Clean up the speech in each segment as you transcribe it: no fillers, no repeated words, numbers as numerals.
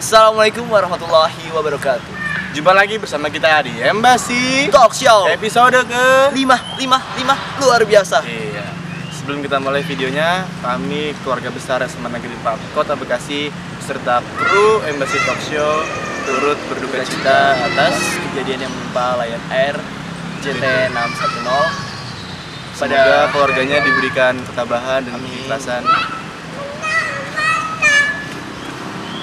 Assalamualaikum warahmatullahi wabarakatuh. Jumpa lagi bersama kita di Embassy Talk Show episode ke 5 luar biasa. Iya. Sebelum kita mulai videonya, kami keluarga besar SMA Negeri 4 Kota Bekasi beserta kru Embassy Talk Show turut berduka cita atas Kejadian yang menimpa Lion Air JT610. Semoga keluarganya diberikan ketabahan dan keikhlasan.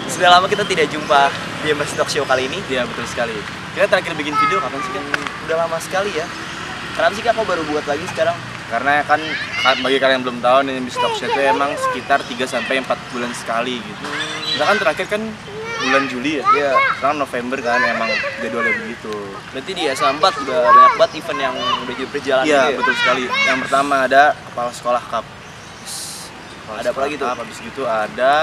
Sudah lama kita tidak jumpa di Embassy Talk Show kali ini. Iya, betul sekali. Kita terakhir bikin video kapan sih kan? Udah lama sekali ya. Kenapa sih Kak kok baru buat lagi sekarang? Karena kan bagi kalian yang belum tahu nih, Embassy Talk Show itu emang sekitar 3-4 bulan sekali gitu. Kita kan terakhir kan bulan Juli ya. Iya. Sekarang November kan emang jadwalnya begitu. Berarti di SMA 4 udah banyak banget event yang udah berjalan. Iya, gitu ya? betul sekali. Yang pertama ada Kepala Sekolah Cup. Ada apa lagi tuh? Habis gitu ada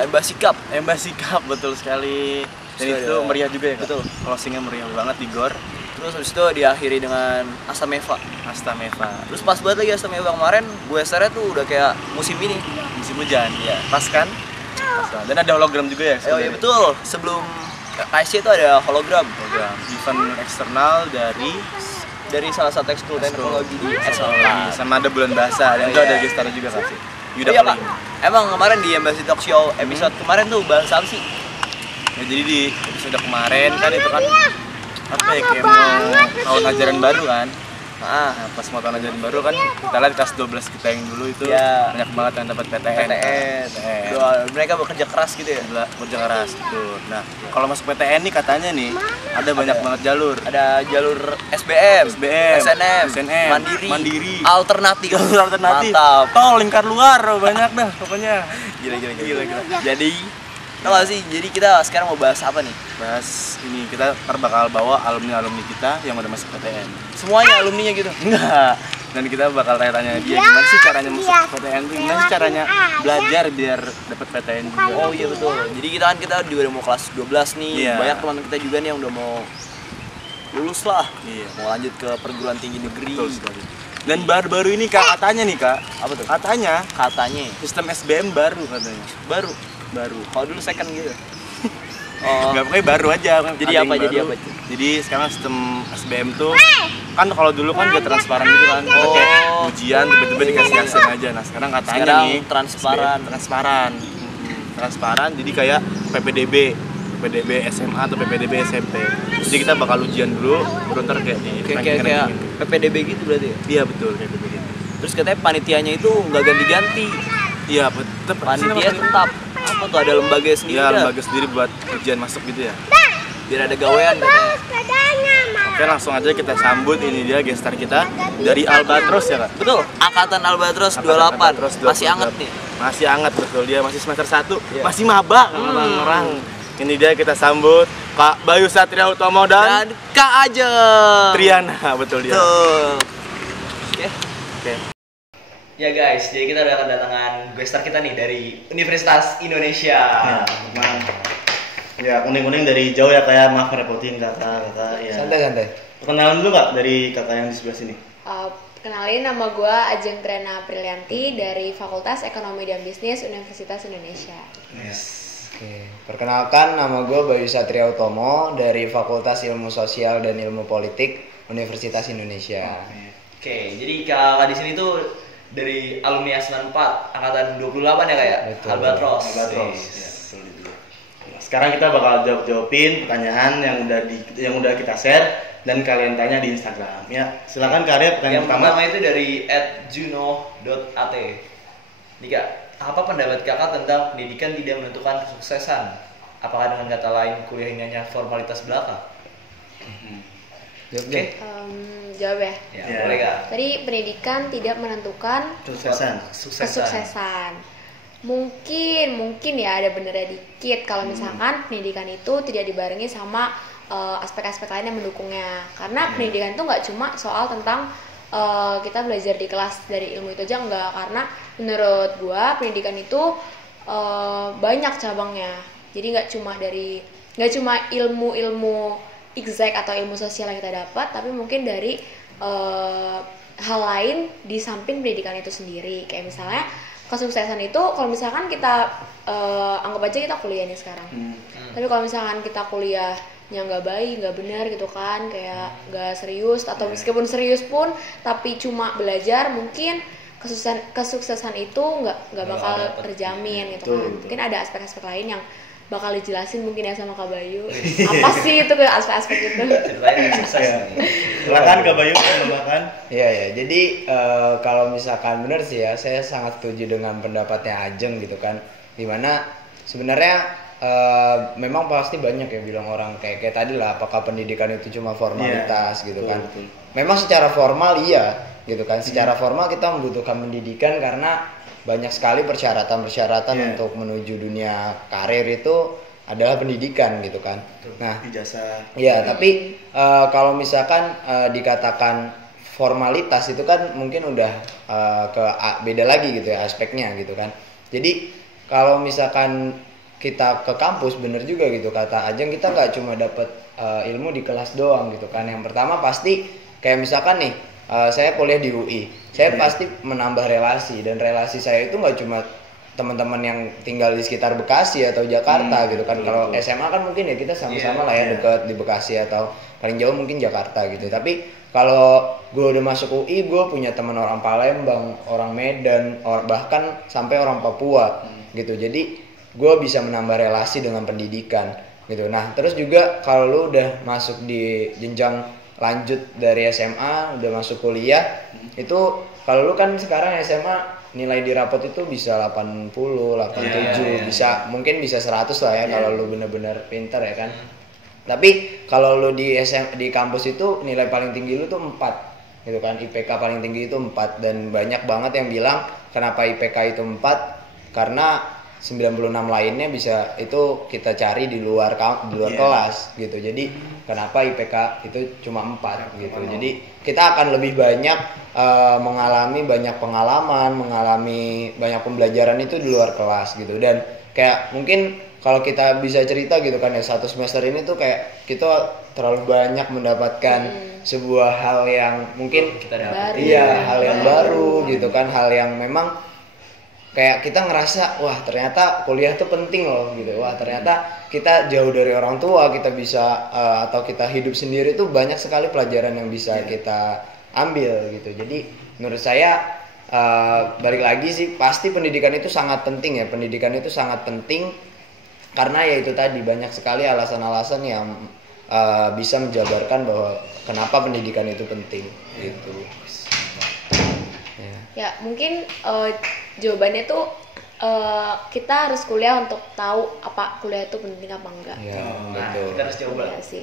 Embassy Cup. Embassy Cup, betul sekali. Dan Terus itu ada- meriah juga ya, Kak? Betul. Closingnya meriah banget di GOR Terus habis itu diakhiri dengan Astameva. Astameva. Terus pas banget lagi Astameva kemarin, gue SR tuh udah kayak musim ini. Musim hujan. Iya. Pas kan? Pas kan. Dan ada hologram juga ya? Oh iya betul, sebelum KSC itu ada hologram Hologram. Event eksternal dari salah satu ekskul teknologi di SMA. sama ada bulan bahasa dan itu Iya. ada gestar juga kan sih. Yuda Iya Kak, paling. emang kemarin di Embassy Talk Show episode kemarin tuh bahas apa sih? Ya, jadi di episode kemarin kan itu kan apa ya, kayak mau tahun ajaran baru kan. Nah, pas mau tahun ajaran baru kan kita lihat kelas 12 kita yang dulu itu Iya. banyak banget yang dapat PTN. PTN. Mereka bekerja keras gitu ya. Kerja keras gitu. Nah, kalau masuk PTN nih katanya nih ada banyak banget jalur. Ada jalur SBM, SNM, Mandiri, alternatif. Alternatif. Mantap. Tol lingkar luar banyak dah pokoknya. Gila. Jadi, tau gak sih? Jadi kita sekarang mau bahas apa nih? Bahas ini kita ntar bakal bawa alumni kita yang udah masuk PTN. Semuanya alumninya gitu. Enggak. Dan kita bakal tanya-tanya dia gimana sih caranya masuk PTN tuh, gimana sih caranya belajar biar dapat PTN juga. Oh iya betul. Jadi kita juga udah mau kelas 12 nih. Iya. Banyak teman kita juga nih yang udah mau lulus lah. Iya. Mau lanjut ke perguruan tinggi negeri. Betul sekali. Dan baru-baru ini Kak, katanya nih Kak, Apa tuh? katanya Katanya sistem SBM baru katanya. baru. Kalau dulu second gitu. Oh. Enggak, pokoknya baru aja. Jadi Ada yang apa, jadi baru. apa? Jadi sekarang sistem SBM tuh kan kalau dulu kan gak transparan gitu kan. Kita kayak ujian tiba-tiba dikasih hasil aja. Nah, sekarang katanya Sekarang nih transparan. SBM transparan. Jadi kayak PPDB SMA atau PPDB SMP. Jadi kita bakal ujian dulu, baru ntar kayak di Kayak ranking-ranking. PPDB gitu berarti ya? Iya betul kayak gitu. Terus katanya panitianya itu nggak ganti-ganti. Iya, tetap Panitia tetap. Apa tuh ada lembaga sendiri? Iya, dah. lembaga sendiri buat ujian masuk gitu ya. Biar ada gawean katanya. Oke, langsung aja kita sambut ini dia gestar kita dari Albatros ya Kak. Betul, Angkatan Albatros 28. Albatros 28. Masih anget nih. Masih hangat betul, dia masih semester 1. Iya. Masih maba orang-orang. Ini dia kita sambut Kak Bayu Satria Utomo dan Dan Kak aja. Triana, betul dia. Tuh. Oke. Oke. Ya guys, jadi kita udah kedatangan gestar kita nih dari Universitas Indonesia. Mantap. Ya, kuning-kuning dari jauh ya kayak maaf ngerepotin kakak ya. Santai. Perkenalan dulu Kak dari kakak yang di sebelah sini. Kenalin, nama gue Ajeng Triana Aprilianti dari Fakultas Ekonomi dan Bisnis Universitas Indonesia. Yes. Oke, perkenalkan nama gue Bayu Satria Utomo dari Fakultas Ilmu Sosial dan Ilmu Politik Universitas Indonesia. Oke, jadi kakak di sini tuh dari alumni Asman 4 angkatan 28 ya kayak Betul. Albatros. Albatros. Ya, betul itu. Nah, sekarang kita bakal jawabin pertanyaan yang udah kita share dan kalian tanya di Instagram ya. Silakan Kak, pertanyaan Yang pertama. pertama itu dari @juno.at. Nih Kak, apa pendapat kakak tentang pendidikan tidak menentukan kesuksesan? Apakah dengan kata lain kuliah ini hanya formalitas belaka? Oke. Jawab ya. Ya, boleh Kak. Tadi pendidikan tidak menentukan kesuksesan. Mungkin ya ada benernya dikit kalau misalkan pendidikan itu tidak dibarengi sama aspek-aspek lain yang mendukungnya. Karena pendidikan itu nggak cuma soal tentang kita belajar di kelas dari ilmu itu aja, enggak. Karena menurut gua pendidikan itu banyak cabangnya. Jadi nggak cuma ilmu exact atau ilmu sosial yang kita dapat, tapi mungkin dari hal lain di samping pendidikan itu sendiri. Kayak misalnya kesuksesan itu kalau misalkan kita anggap aja kita kuliah nih sekarang. Tapi kalau misalkan kita kuliahnya nggak baik, nggak benar gitu kan, kayak nggak serius atau meskipun serius pun tapi cuma belajar, mungkin kesuksesan itu nggak bakal terjamin gitu kan. Mungkin ada aspek-aspek lain yang bakal dijelasin mungkin ya sama Kak Bayu. Apa sih itu aspek-aspek itu? Ceritain sukses. Silakan Kak Bayu, silakan. Iya ya, jadi kalau misalkan benar sih ya, saya sangat setuju dengan pendapatnya Ajeng gitu kan. Dimana sebenarnya memang pasti banyak yang bilang orang kayak tadi lah, apakah pendidikan itu cuma formalitas gitu kan. Memang secara formal iya gitu kan, secara formal kita membutuhkan pendidikan karena banyak sekali persyaratan untuk menuju dunia karir itu adalah pendidikan gitu kan. Nah, ijazah. Iya, tapi kalau misalkan dikatakan formalitas itu kan mungkin udah beda lagi gitu ya aspeknya gitu kan. Jadi kalau misalkan kita ke kampus, bener juga gitu kata Ajeng, kita nggak cuma dapat ilmu di kelas doang gitu kan. Yang pertama pasti kayak misalkan nih, saya kuliah di UI, saya pasti menambah relasi, dan relasi saya itu nggak cuma teman-teman yang tinggal di sekitar Bekasi atau Jakarta gitu kan. Kalau SMA kan mungkin ya kita sama-sama lah ya dekat di Bekasi atau paling jauh mungkin Jakarta gitu. Tapi kalau gue udah masuk UI, gue punya teman orang Palembang, orang Medan, bahkan sampai orang Papua gitu. Jadi gue bisa menambah relasi dengan pendidikan gitu. Nah terus juga kalau lu udah masuk di jenjang lanjut dari SMA, udah masuk kuliah, itu kalau lu kan sekarang SMA nilai di rapot itu bisa 80, 87, bisa mungkin bisa 100 lah ya kalau lu bener-bener pinter ya kan. Tapi kalau lu di kampus itu nilai paling tinggi lu tuh 4 gitu kan, IPK paling tinggi itu 4, dan banyak banget yang bilang kenapa IPK itu 4 karena 96 lainnya bisa itu kita cari di luar kelas gitu. Jadi kenapa IPK itu cuma 4 gitu. Jadi kita akan lebih banyak mengalami banyak pengalaman, mengalami banyak pembelajaran itu di luar kelas gitu. Dan kayak mungkin kalau kita bisa cerita gitu kan ya, satu semester ini tuh kayak kita terlalu banyak mendapatkan sebuah hal yang mungkin kita dapat. Hal yang baru gitu kan, hal yang memang kayak kita ngerasa wah ternyata kuliah tuh penting loh gitu. Wah ternyata kita jauh dari orang tua, kita bisa atau kita hidup sendiri tuh banyak sekali pelajaran yang bisa kita ambil gitu. Jadi menurut saya balik lagi sih, pasti pendidikan itu sangat penting ya. Pendidikan itu sangat penting karena ya itu tadi banyak sekali alasan-alasan yang bisa menjabarkan bahwa kenapa pendidikan itu penting gitu. Ya mungkin jawabannya tuh kita harus kuliah untuk tahu apa kuliah itu penting apa enggak. Ya, betul. Kita harus coba. Iya sih.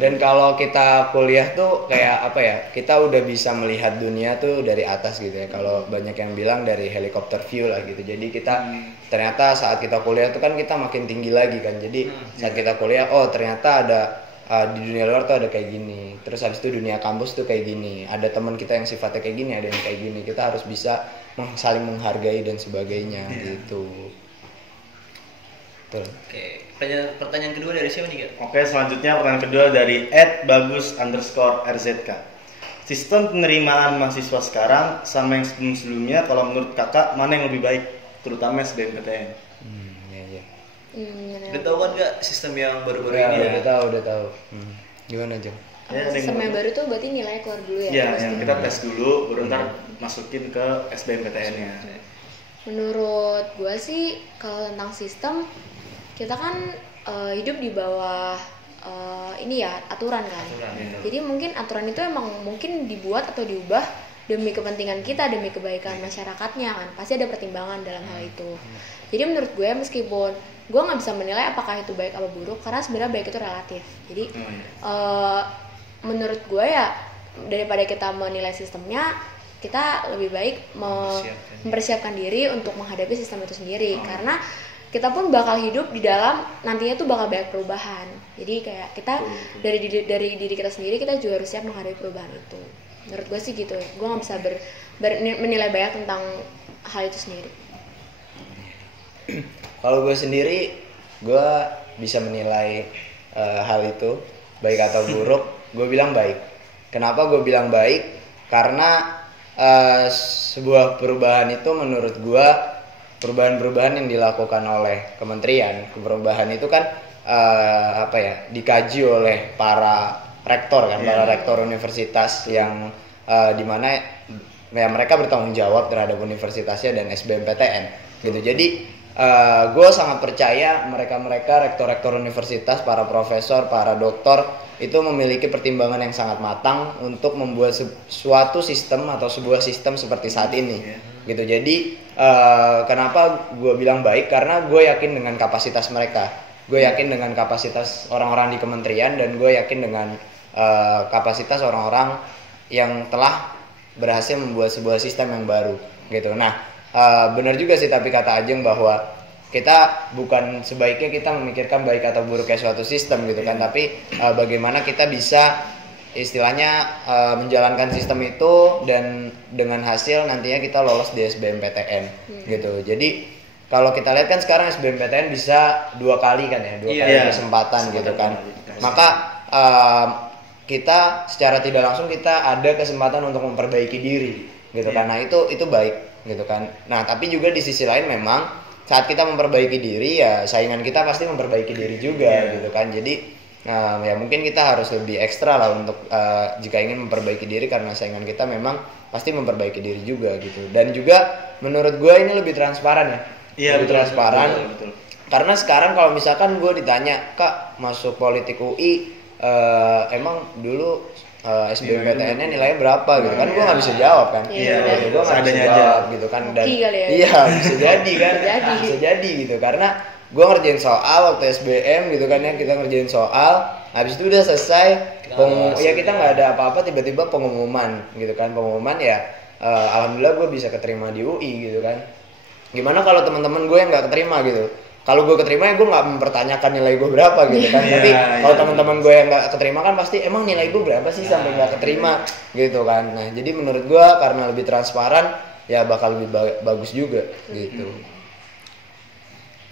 Dan kalau kita kuliah tuh kayak apa ya? Kita udah bisa melihat dunia tuh dari atas gitu ya. Kalau banyak yang bilang dari helikopter view lah gitu. Jadi kita ternyata saat kita kuliah tuh kan kita makin tinggi lagi kan. Jadi saat kita kuliah, oh ternyata ada di dunia luar tuh ada kayak gini. Terus habis itu dunia kampus tuh kayak gini. Ada teman kita yang sifatnya kayak gini, ada yang kayak gini. Kita harus bisa saling menghargai dan sebagainya gitu. Betul. Oke, pertanyaan kedua dari siapa nih Kak? Oke, selanjutnya pertanyaan kedua dari @bagus_rzk. Sistem penerimaan mahasiswa sekarang sama yang sebelumnya, kalau menurut kakak mana yang lebih baik, terutama SBMPTN? Udah tahu kan Kak sistem yang baru-baru Ya, ini ya? udah tahu. Gimana Jeng? Sistem yang baru tuh berarti nilainya keluar dulu ya? Iya, yang kita tes dulu, baru ntar masukin ke SBMPTN-nya. Menurut gua sih kalau tentang sistem, kita kan hidup di bawah ini ya aturan kan. Jadi mungkin aturan itu emang mungkin dibuat atau diubah demi kepentingan kita, demi kebaikan masyarakatnya kan. Pasti ada pertimbangan dalam hal itu. Jadi menurut gue meskipun gue nggak bisa menilai apakah itu baik atau buruk, karena sebenarnya baik itu relatif. Jadi menurut gue ya daripada kita menilai sistemnya, kita lebih baik mempersiapkan diri untuk menghadapi sistem itu sendiri. Karena kita pun bakal hidup di dalam, nantinya tuh bakal banyak perubahan. Jadi kayak kita dari diri kita sendiri, kita juga harus siap menghadapi perubahan itu. Menurut gue sih gitu. Gue nggak bisa menilai banyak tentang hal itu sendiri. Kalau gue sendiri, gue bisa menilai hal itu baik atau buruk. Gue bilang baik. Kenapa gue bilang baik? Karena sebuah perubahan itu menurut gua perubahan-perubahan yang dilakukan oleh kementerian, perubahan itu kan dikaji oleh para rektor kan, para rektor universitas yang dimana ya mereka bertanggung jawab terhadap universitasnya dan SBMPTN gitu. Jadi gue sangat percaya mereka rektor-rektor universitas, para profesor, para doktor itu memiliki pertimbangan yang sangat matang untuk membuat suatu sistem atau sebuah sistem seperti saat ini gitu. Jadi kenapa gue bilang baik, karena gue yakin dengan kapasitas mereka, gue yakin dengan kapasitas orang-orang di kementerian, dan gue yakin dengan kapasitas orang-orang yang telah berhasil membuat sebuah sistem yang baru gitu. Nah benar juga sih tapi kata Ajeng bahwa kita bukan sebaiknya kita memikirkan baik atau buruknya suatu sistem gitu kan, tapi bagaimana kita bisa istilahnya menjalankan sistem itu dan dengan hasil nantinya kita lolos di SBMPTN gitu. Jadi kalau kita lihat kan sekarang SBMPTN bisa 2 kali kan ya, 2 kali kesempatan gitu kan. Maka kita secara tidak langsung kita ada kesempatan untuk memperbaiki diri gitu kan. Nah itu baik gitu kan. Nah tapi juga di sisi lain memang saat kita memperbaiki diri ya saingan kita pasti memperbaiki diri juga gitu kan. Jadi ya mungkin kita harus lebih ekstra lah untuk jika ingin memperbaiki diri, karena saingan kita memang pasti memperbaiki diri juga gitu. Dan juga menurut gue ini lebih transparan ya. Iya, lebih transparan. Betul. Karena sekarang kalau misalkan gue ditanya, "Kak, masuk politik UI emang dulu SBMPTN-nya nilainya berapa?" gitu kan, gue nggak bisa jawab kan. Iya, gue nggak bisa seadanya jawab gitu kan. Dan Hoki kali ya. iya bisa jadi kan, bisa jadi gitu. Karena gue ngerjain soal waktu SBM gitu kan ya, kita ngerjain soal, habis itu udah selesai, kita nggak ada apa-apa, tiba-tiba pengumuman gitu kan, pengumuman ya alhamdulillah gue bisa keterima di UI gitu kan. Gimana kalau teman-teman gue yang nggak keterima gitu? Kalau gue keterima ya gue nggak mempertanyakan nilai gue berapa gitu kan. Tapi kalau teman-teman gue yang nggak keterima kan pasti emang nilai gue berapa sih sampai nggak keterima gitu kan. Nah jadi menurut gue karena lebih transparan ya bakal lebih bagus juga gitu.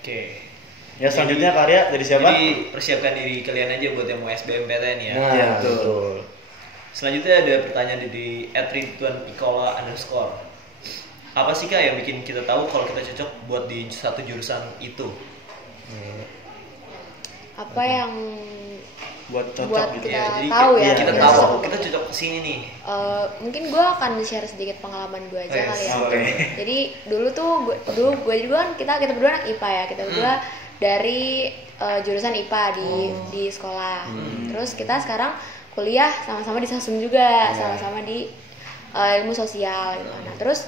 Oke. Ya selanjutnya karya dari siapa? Jadi persiapkan diri kalian aja buat yang mau SBMPTN ya. Nah Ya, betul. Selanjutnya ada pertanyaan dari @ridwanpikola_. Apa sih Kak yang bikin kita tahu kalau kita cocok buat di satu jurusan itu? Apa yang Buat cocok buat gitu. kita jadi tahu ya, kita kita tahu cocok. kita cocok kesini nih. Mungkin gue akan share sedikit pengalaman gue aja Yes, kali ya. oke. Jadi dulu gue juga kan kita berdua anak IPA ya, kita berdua dari jurusan IPA di sekolah. Terus kita sekarang kuliah sama-sama di Sasum juga, sama-sama di ilmu sosial gitu. Nah terus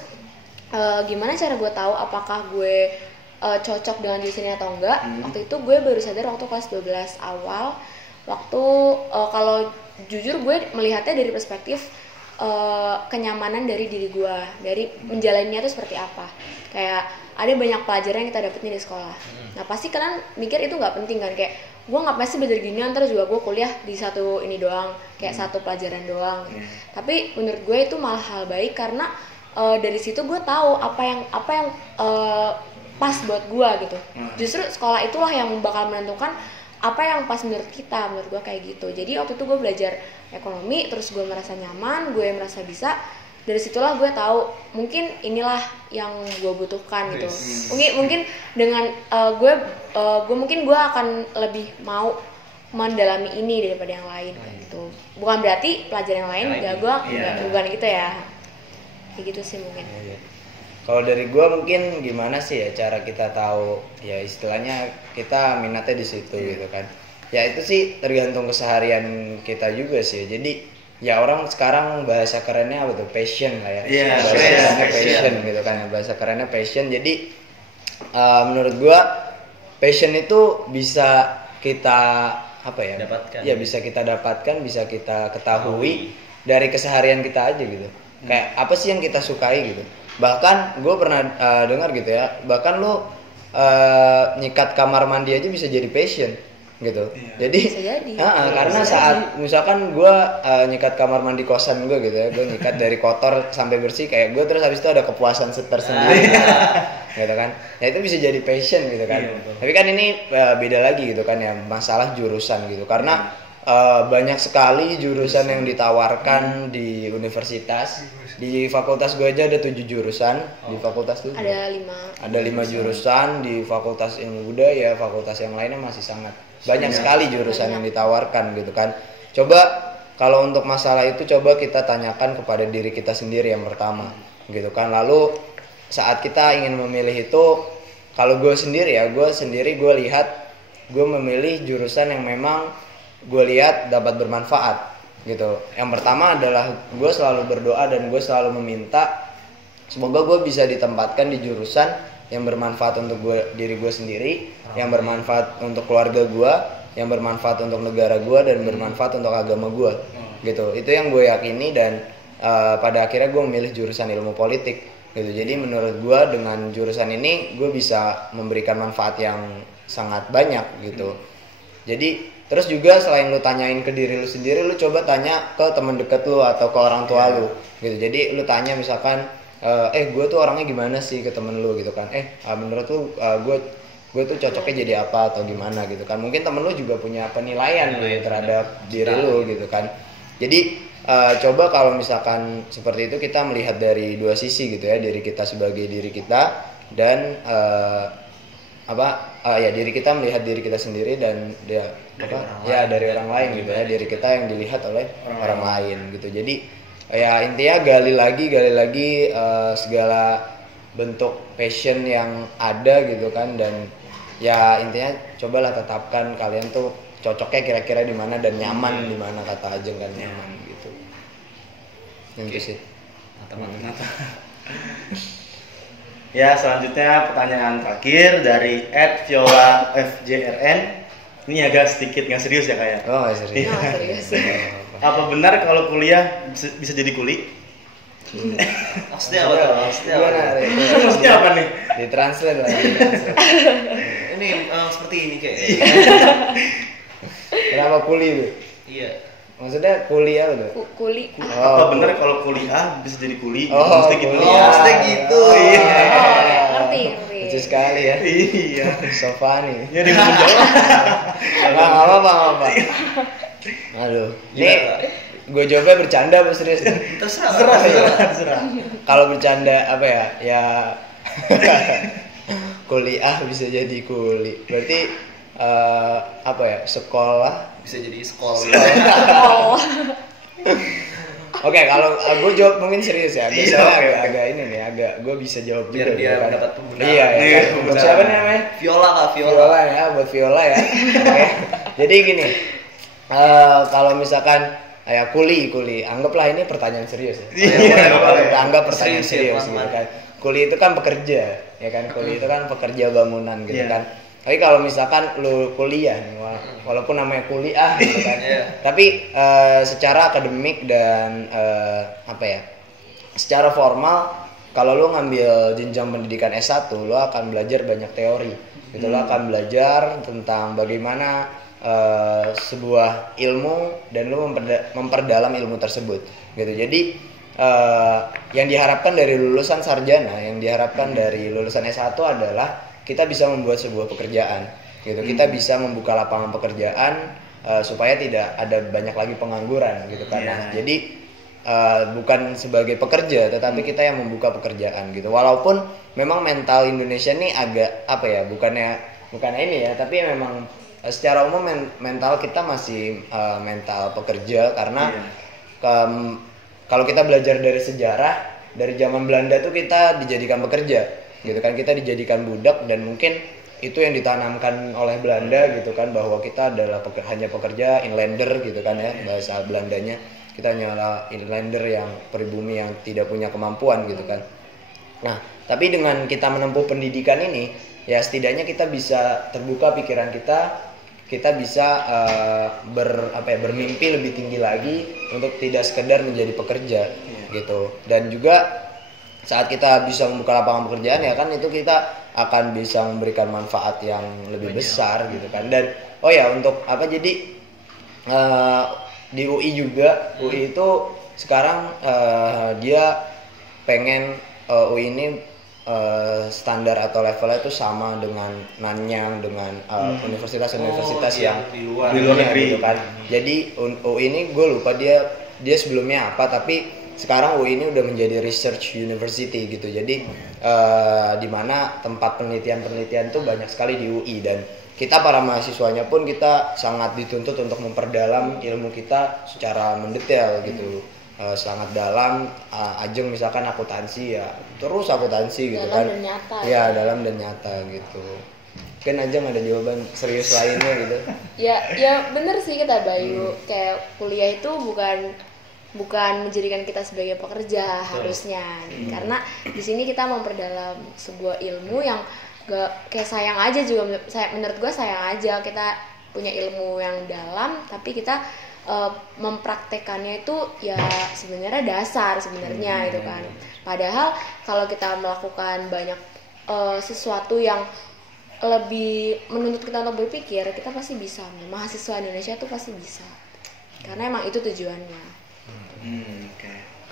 gimana cara gue tahu apakah gue cocok dengan jurusan ini atau enggak? Waktu itu gue baru sadar waktu kelas 12 awal. Waktu kalau jujur gue melihatnya dari perspektif kenyamanan dari diri gue, dari menjalaninya itu seperti apa. Kayak ada banyak pelajaran yang kita dapetin di sekolah. Nah pasti kalian mikir itu nggak penting kan, kayak gue nggak pasti belajar ginian terus juga gue kuliah di satu ini doang, kayak satu pelajaran doang. Tapi menurut gue itu malah hal baik, karena dari situ gue tahu apa yang pas buat gue gitu. Justru sekolah itulah yang bakal menentukan apa yang pas menurut kita, menurut gue kayak gitu. Jadi waktu itu gue belajar ekonomi, terus gue merasa nyaman, gue merasa bisa. Dari situlah gue tahu mungkin inilah yang gue butuhkan gitu. Mungkin dengan gue mungkin gue akan lebih mau mendalami ini daripada yang lain kayak gitu. Bukan berarti pelajaran yang lain bukan gitu ya. Kayak gitu sih mungkin. Kalau dari gue mungkin gimana sih ya cara kita tahu ya istilahnya kita minatnya di situ gitu kan. Ya itu sih tergantung keseharian kita juga sih. Jadi ya orang sekarang bahasa kerennya apa tuh, passion lah ya. Bahasa kerennya passion gitu kan. Bahasa kerennya passion. Jadi menurut gue passion itu bisa kita Dapatkan. Ya bisa kita dapatkan, bisa kita ketahui dari keseharian kita aja gitu. Kayak apa sih yang kita sukai gitu. Bahkan gue pernah dengar gitu ya, bahkan lo nyikat kamar mandi aja bisa jadi passion gitu. Jadi Bisa jadi. karena saat misalkan gue nyikat kamar mandi kosan gue gitu ya, gue nyikat dari kotor sampai bersih kayak gue, terus habis itu ada kepuasan tersendiri gitu kan. Ya itu bisa jadi passion gitu kan. Tapi kan ini beda lagi gitu kan ya, masalah jurusan gitu. Karena banyak sekali jurusan yang ditawarkan di universitas. Di fakultas gue aja ada 7 jurusan. Di fakultas tuh Ada 5 jurusan. Di fakultas ilmu budaya, fakultas yang lainnya masih sangat banyak sekali jurusan yang ditawarkan gitu kan. Coba kalau untuk masalah itu coba kita tanyakan kepada diri kita sendiri yang pertama gitu kan. Lalu saat kita ingin memilih itu, kalau gue sendiri gue lihat gue memilih jurusan yang memang gue lihat dapat bermanfaat gitu. Yang pertama adalah gue selalu berdoa dan gue selalu meminta semoga gue bisa ditempatkan di jurusan yang bermanfaat untuk diri gue sendiri, yang bermanfaat untuk keluarga gue, yang bermanfaat untuk negara gue, dan bermanfaat untuk agama gue gitu. Itu yang gue yakini, dan pada akhirnya gue memilih jurusan ilmu politik gitu. Jadi menurut gue dengan jurusan ini gue bisa memberikan manfaat yang sangat banyak gitu. Jadi terus juga selain lu tanyain ke diri lu sendiri, lu coba tanya ke teman dekat lu atau ke orang tua lu gitu. Jadi lu tanya misalkan gue tuh orangnya gimana sih ke temen lu gitu kan. Menurut lu gue tuh cocoknya jadi apa atau gimana gitu kan. Mungkin temen lu juga punya penilaian terhadap diri lu gitu kan. Jadi coba kalau misalkan seperti itu kita melihat dari dua sisi gitu ya, diri kita sebagai diri kita dan diri kita melihat diri kita sendiri dan dari orang lain gitu ya, diri kita yang dilihat oleh orang lain gitu. Jadi ya intinya gali lagi segala bentuk passion yang ada gitu kan, dan ya intinya cobalah tetapkan kalian tuh cocoknya kira-kira di mana dan nyaman di mana, kata Ajeng kan nyaman gitu. Itu sih. Mantap. Ya, selanjutnya pertanyaan terakhir dari @viola_fjrn. Ini agak sedikit nggak serius ya kayak. Oh, nggak serius. serius. Apa benar kalau kuliah bisa jadi kuli? Maksudnya apa tuh? Maksudnya apa nih? Ditranslate lagi. Ini seperti ini kayak. Kenapa kuli itu? Iya. Maksudnya kuliah tuh? Kuli. Apa benar kalau kuliah bisa jadi kuli? Oh, maksudnya gitu. kuliah. Maksudnya gitu. Iya. Ngerti. Lucu sekali ya. Iya. Sofa nih. Ya dia menjawab. Nggak apa-apa. Aduh. Ini gue jawabnya bercanda apa serius? Terserah. Kalau bercanda apa ya? Ya kuliah bisa jadi kuli. Berarti sekolah Bisa jadi sekolah. Oh. Oke, kalau gue jawab mungkin serius ya. Iya, Soalnya oke. agak ini nih, gue bisa jawab Biar juga. dia gitu kan. mendapat pembenaran. Iya, Iya, kan? Untuk siapa nih namanya? Viola kak, Viola ya, buat Viola ya. Oke. Jadi gini, kalau misalkan ya kuli, anggaplah ini pertanyaan serius ya. Anggap pertanyaan serius gitu kan. Kuli itu kan pekerja, ya kan? Kuli itu kan pekerja bangunan gitu kan. Tapi kalau misalkan lu kuliah nih, walaupun namanya kuliah gitu kan, tapi secara akademik dan secara formal, kalau lu ngambil jenjang pendidikan S1, lu akan belajar banyak teori. Gitu, lu akan belajar tentang bagaimana sebuah ilmu dan lu memperdalam ilmu tersebut. Gitu. Jadi yang diharapkan dari lulusan sarjana, yang diharapkan dari lulusan S1 adalah kita bisa membuat sebuah pekerjaan gitu. Kita bisa membuka lapangan pekerjaan supaya tidak ada banyak lagi pengangguran gitu kan. Nah, jadi bukan sebagai pekerja tetapi kita yang membuka pekerjaan gitu. Walaupun memang mental Indonesia nih agak bukan ini ya, tapi memang secara umum mental kita masih mental pekerja karena kalau kita belajar dari sejarah, dari zaman Belanda tuh kita dijadikan pekerja gitu kan, kita dijadikan budak, dan mungkin itu yang ditanamkan oleh Belanda gitu kan, bahwa kita adalah hanya pekerja inlander gitu kan ya, bahasa Belandanya, kita hanyalah inlander yang pribumi yang tidak punya kemampuan gitu kan. Nah, tapi dengan kita menempuh pendidikan ini ya setidaknya kita bisa terbuka pikiran kita bisa bermimpi lebih tinggi lagi untuk tidak sekedar menjadi pekerja gitu. Dan juga saat kita bisa membuka lapangan pekerjaan ya kan, itu kita akan bisa memberikan manfaat yang lebih besar gitu kan. Dan untuk jadi di UI juga, UI itu sekarang dia pengen UI ini standar atau levelnya itu sama dengan Nanyang, dengan universitas-universitas yang di luar negeri gitu kan. Jadi UI ini gue lupa dia sebelumnya apa, tapi sekarang UI ini udah menjadi research university gitu. Jadi di mana tempat penelitian tuh banyak sekali di UI, dan kita para mahasiswanya pun kita sangat dituntut untuk memperdalam ilmu kita secara mendetail gitu. Sangat dalam. Ajeng misalkan akuntansi ya terus akuntansi gitu dalam kan. dan nyata Ya dalam dan nyata gitu. Mungkin Ajeng ada jawaban serius lainnya gitu. ya bener sih kata Bayu, kayak kuliah itu bukan menjadikan kita sebagai pekerja harusnya, karena di sini kita memperdalam sebuah ilmu yang gak kayak sayang aja juga, menurut gue sayang aja kita punya ilmu yang dalam tapi kita mempraktekannya itu ya sebenarnya dasar sebenarnya gitu kan. Padahal kalau kita melakukan banyak sesuatu yang lebih menuntut kita untuk berpikir, kita pasti bisa. Mahasiswa Indonesia tuh pasti bisa, karena emang itu tujuannya.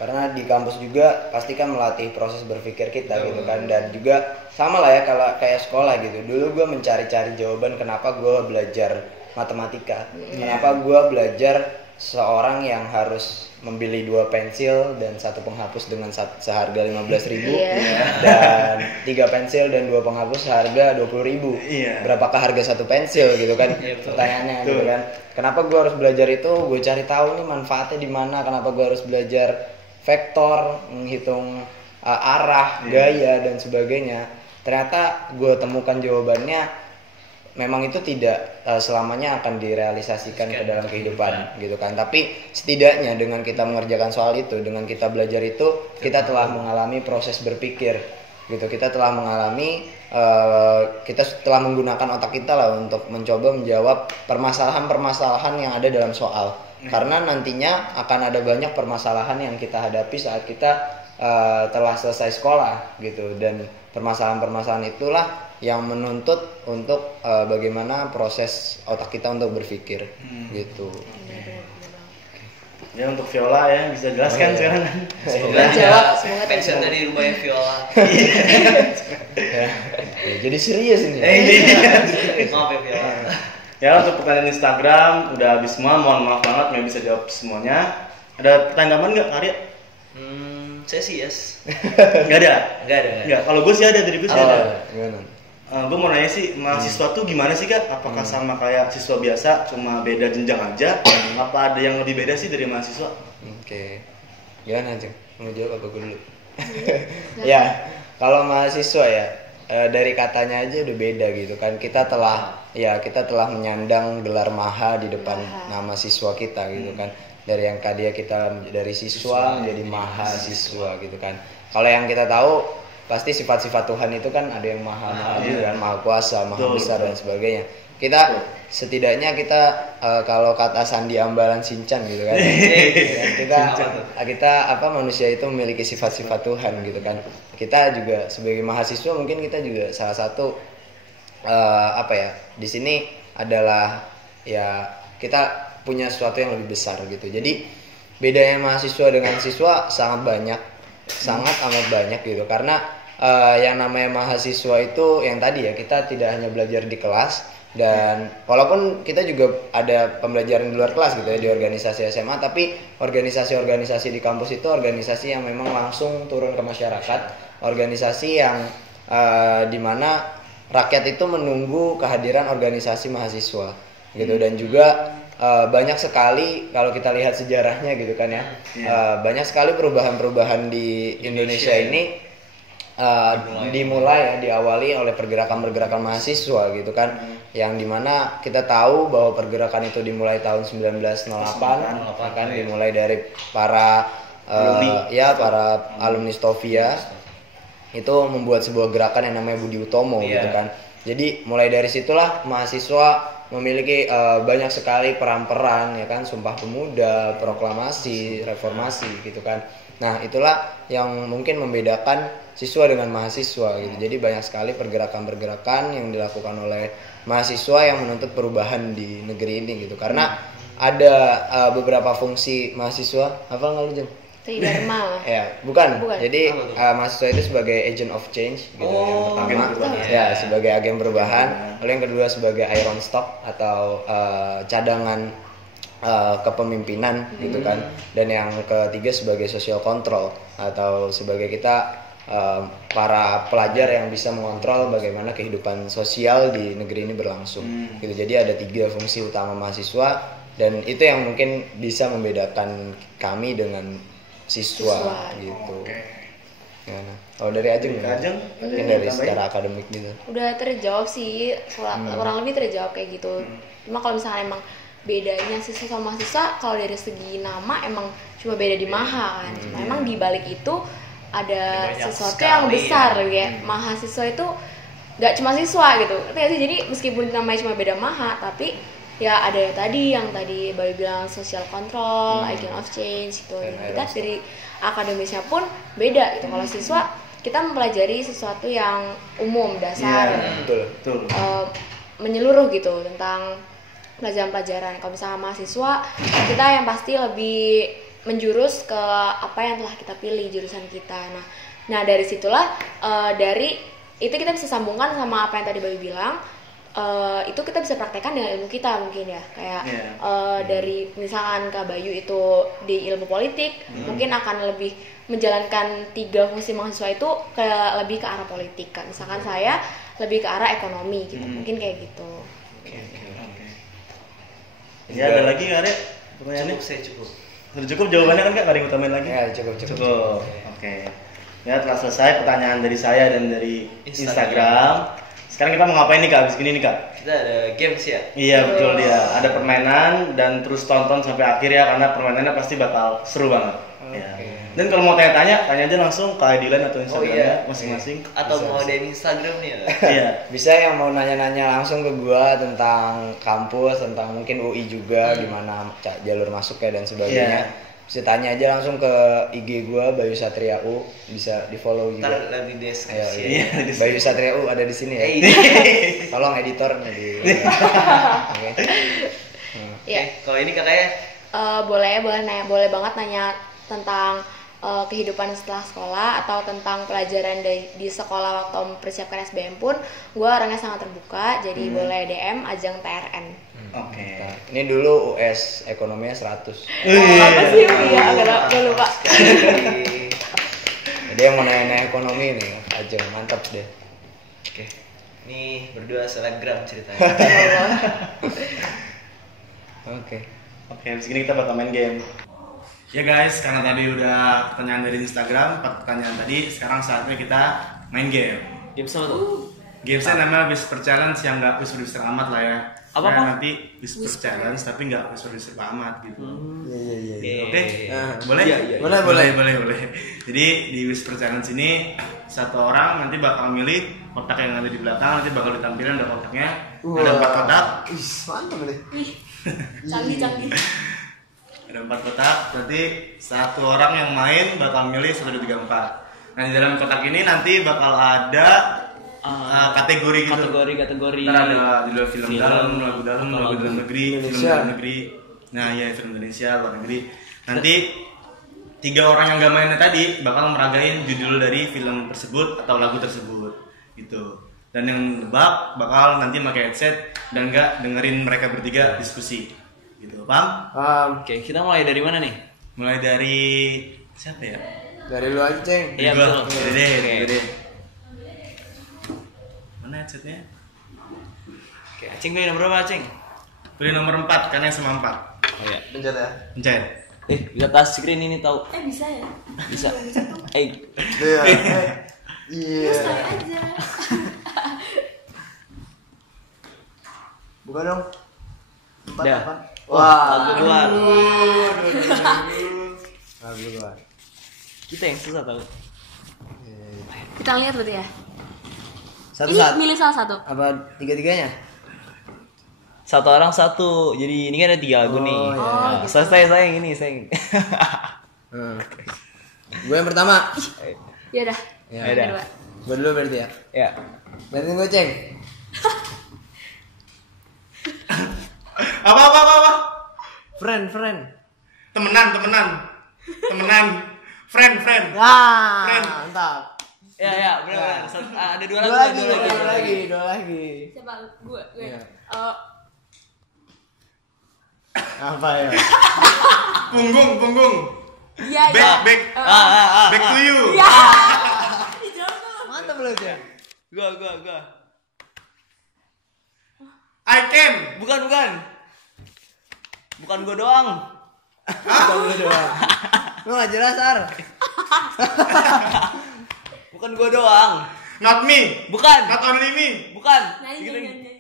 Karena di kampus juga pasti kan melatih proses berpikir kita gitu kan, dan juga sama lah ya kalau kayak sekolah gitu. Dulu gue mencari-cari jawaban kenapa gue belajar matematika, kenapa gue belajar seorang yang harus membeli 2 pensil dan 1 penghapus dengan seharga 15.000 dan 3 pensil dan 2 penghapus seharga 20.000. Berapakah harga 1 pensil gitu kan? Pertanyaannya gitu kan. Kenapa gue harus belajar itu? Gue cari tahu nih manfaatnya di mana. Kenapa gue harus belajar vektor, menghitung arah, gaya dan sebagainya. Ternyata gue temukan jawabannya. Memang itu tidak selamanya akan direalisasikan ke dalam kehidupan gitu kan. Tapi setidaknya dengan kita mengerjakan soal itu, dengan kita belajar itu, kita telah mengalami proses berpikir gitu. Kita telah mengalami kita telah menggunakan otak kita lah untuk mencoba menjawab permasalahan-permasalahan yang ada dalam soal. Karena nantinya akan ada banyak permasalahan yang kita hadapi saat kita telah selesai sekolah gitu, dan permasalahan-permasalahan itulah yang menuntut untuk bagaimana proses otak kita untuk berpikir gitu. Ya untuk Viola ya bisa jelaskan sekarang. Semoga Semoga pensiunnya di rumahnya Viola. Ya, jadi serius ini. Maaf ya Viola. Ya untuk pertanyaan Instagram udah habis semua, mohon maaf banget nggak bisa jawab semuanya. Ada pertanyaan nggak Arya? Saya sih yes. Nggak ada. Nggak. Kalau gue sih ada, dari gue sih ada. Gimana? Gue mau nanya sih, mahasiswa tuh gimana sih Kak? Apakah sama kayak siswa biasa, cuma beda jenjang aja? Apa ada yang lebih beda sih dari mahasiswa? Oke. Gimana Ceng? Mau jawab apa gue dulu? Ya, kalau mahasiswa ya dari katanya aja udah beda gitu kan. Kita telah menyandang gelar maha di depan nama siswa kita gitu kan. Dari yang tadi kita dari siswa menjadi mahasiswa gitu kan. Kalau yang kita tahu pasti sifat-sifat Tuhan itu kan ada yang maha gitu kan, maha kuasa, maha besar dan sebagainya. Kita setidaknya kalau kata Sandi Ambalan Sinchan gitu kan, kita manusia itu memiliki sifat-sifat Tuhan gitu kan. Kita juga sebagai mahasiswa mungkin kita juga salah satu di sini adalah ya kita punya sesuatu yang lebih besar gitu. Jadi bedanya mahasiswa dengan siswa sangat amat banyak gitu, karena yang namanya mahasiswa itu yang tadi ya, kita tidak hanya belajar di kelas, dan walaupun kita juga ada pembelajaran di luar kelas gitu ya, di organisasi SMA, tapi organisasi-organisasi di kampus itu organisasi yang memang langsung turun ke masyarakat, organisasi yang dimana rakyat itu menunggu kehadiran organisasi mahasiswa gitu. Dan juga banyak sekali kalau kita lihat sejarahnya gitu kan ya, banyak sekali perubahan-perubahan di Indonesia ini diawali oleh pergerakan mahasiswa gitu kan, yang dimana kita tahu bahwa pergerakan itu dimulai tahun 1908 kan, dimulai dari para alumni Stovia itu membuat sebuah gerakan yang namanya Budi Utomo gitu kan. Jadi mulai dari situlah mahasiswa memiliki banyak sekali peran-peran ya kan, Sumpah Pemuda, proklamasi, reformasi gitu kan. Nah, itulah yang mungkin membedakan siswa dengan mahasiswa gitu. Jadi banyak sekali pergerakan-pergerakan yang dilakukan oleh mahasiswa yang menuntut perubahan di negeri ini gitu. Karena ada beberapa fungsi mahasiswa. Hafal nggak lu, Jeng? Tridharma. Ya, bukan. Bukan. Jadi Apa tuh? mahasiswa itu sebagai agent of change gitu. Oh, Yang agen pertama, perubahan. ya sebagai agen perubahan. Lalu yang kedua sebagai iron stock atau cadangan kepemimpinan gitu kan. Dan yang ketiga sebagai social control atau sebagai kita para pelajar yang bisa mengontrol bagaimana kehidupan sosial di negeri ini berlangsung. Gitu. Jadi ada 3 fungsi utama mahasiswa dan itu yang mungkin bisa membedakan kami dengan siswa gitu. Ya, nah. Kalau dari Ajeng Dari gimana? Ajeng, Mungkin ada dari yang secara akademik gitu. Udah terjawab sih, kurang lebih terjawab kayak gitu. Cuma kalau misalnya emang bedanya siswa sama mahasiswa, kalau dari segi nama emang cuma beda di maha kan. Cuma emang di balik itu ada Banyak sesuatu sekali yang besar ya. ya. Mahasiswa itu nggak cuma siswa gitu. Ngerti nggak sih? Jadi meskipun namanya cuma beda maha, tapi ya ada yang tadi Bayu bilang social control, agent of change gitu. Kita dari akademisnya pun beda gitu. Kalau siswa kita mempelajari sesuatu yang umum, dasar, Iya, Betul. menyeluruh gitu tentang pelajaran-pelajaran. Kalau misalnya mahasiswa, kita yang pasti lebih menjurus ke apa yang telah kita pilih jurusan kita. Nah dari situlah dari itu kita bisa sambungkan sama apa yang tadi Bayu bilang. Itu kita bisa praktekkan dengan ilmu kita mungkin ya, kayak dari misalkan Kak Bayu itu di ilmu politik, mungkin akan lebih menjalankan 3 fungsi mahasiswa itu lebih ke arah politik kan. Misalkan saya lebih ke arah ekonomi gitu, mungkin kayak gitu. Ya ada lagi nggak ada pertanyaannya? Cukup saya cukup. Sudah cukup jawabannya kan Kak? Nggak ada yang utamain lagi? Ya, cukup. Oke. Ya telah selesai pertanyaan dari saya dan dari Instagram. Instagram. Sekarang kita mau ngapain nih Kak? Abis gini nih Kak? Kita ada games ya. Iya betul dia. Ada permainan dan terus tonton sampai akhir ya karena permainannya pasti bakal seru banget. Ya. Dan kalau mau tanya-tanya, tanya aja langsung ke Adilan atau Instagramnya masing-masing. Atau mau ada Instagram nih ya. Iya. Bisa yang mau nanya-nanya langsung ke gua tentang kampus, tentang mungkin UI juga gimana jalur masuknya dan sebagainya. Bisa tanya aja langsung ke IG gua Bayu Satria U, bisa di-follow Ntar juga. lihat di deskripsi. Ayo, Iya, iya. Bayu Satria U ada di sini ya. Tolong editornya di. Oke. Ya. Kalau ini kakaknya Boleh banget nanya tentang kehidupan setelah sekolah atau tentang pelajaran di sekolah waktu mempersiapkan SBM pun gue orangnya sangat terbuka, jadi boleh DM Ajeng TRN. Oke. Nah, ini dulu US ekonominya 100. Apa sih? Iya, agak lupa. Jadi yang mau nanya ekonomi nih, Ajeng mantap deh. Oke. Ini berdua selebgram ceritanya. Oke. Oke, habis ini kita bakal main game. Ya guys, karena tadi udah pertanyaan dari Instagram, 4 pertanyaan tadi, sekarang saatnya kita main game. Game apa tuh? Gamesnya namanya Whisper Challenge yang nggak whisper amat lah ya. Apa? Nah, nanti Whisper Challenge tapi nggak whisper amat gitu. Iya. Oke, boleh? Iya, iya. Boleh. Jadi di Whisper Challenge ini satu orang nanti bakal milih kotak yang ada di belakang, nanti bakal ditampilkan ada kotaknya. Ada 4 kotak. Mantap deh. Canggih. Ada 4 kotak, berarti satu orang yang main bakal milih 1, 2, 3, 4. Nah di dalam kotak ini nanti bakal ada kategori gitu. Kategori. Ntar ada di luar film dalam, lagu dalam negeri, film Indonesia. dalam negeri. Nah ya film Indonesia, luar negeri. Nanti 3 orang yang gak mainnya tadi bakal meragain judul dari film tersebut atau lagu tersebut gitu. Dan yang nebak bakal nanti pakai headset dan gak dengerin mereka bertiga diskusi gitu, paham? Oke, kita mulai dari mana nih? Mulai dari siapa ya? Dari lu aja, Ceng. Iya, Gua. betul. Udah deh, Oke. udah deh. Mana headsetnya? Oke, Acing pilih nomor berapa, Acing? Pilih nomor 4 karena yang sama 4. Oh iya. Pencet ya. Pencet. Bisa touch screen ini tahu. Bisa ya? Bisa. Iya. Iya. aja. Buka dong. Dah. Wah. Lagu keluar. Lagu keluar. Kita yang susah tahu. Kita lihat berarti ya. Satu saat. Milih salah satu. Apa tiga-tiganya? Satu orang satu. Jadi ini kan ada 3 lagu nih. iya. Nah, saya yang ini, saya. Gue yang pertama. Ya udah. Ya. Ya udah. Kedua. Gue dulu berarti ya. Ya. Berarti gue, Ceng. Apa? Friend. Temenan. Friend. Wah, Friend. mantap. Ya, benar. Ada dua Dua lagi. Siapa? Gue. Iya. Eh, Apa ya? Punggung. Iya, Back. Back to you. Iya. Dijawab dulu. Mantap lu ya. Gua. I can. Bukan. Bukan gua doang. Bukan lu doang. Lu enggak jelas, Ar. Bukan gua doang. Not me. Bukan. Not only me. Bukan. Nyanyi.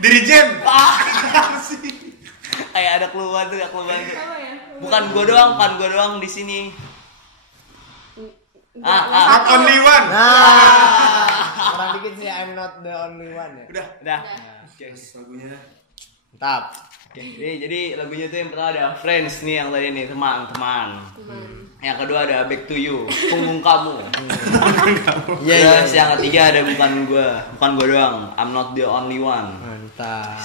Dirijen. Kayak ada keluhan tuh. Apa ya? Bukan gua doang di sini. Not only one. Nah, orang dikit sih I'm not the only one ya. Udah. Oke. Lagunya. Mantap. Oke, jadi lagunya tuh yang pertama ada Friends nih yang tadi nih, teman. Yang kedua ada Back to You, punggung kamu. Iya. Terus yang ketiga ada bukan gua doang, I'm not the only one. Mantap.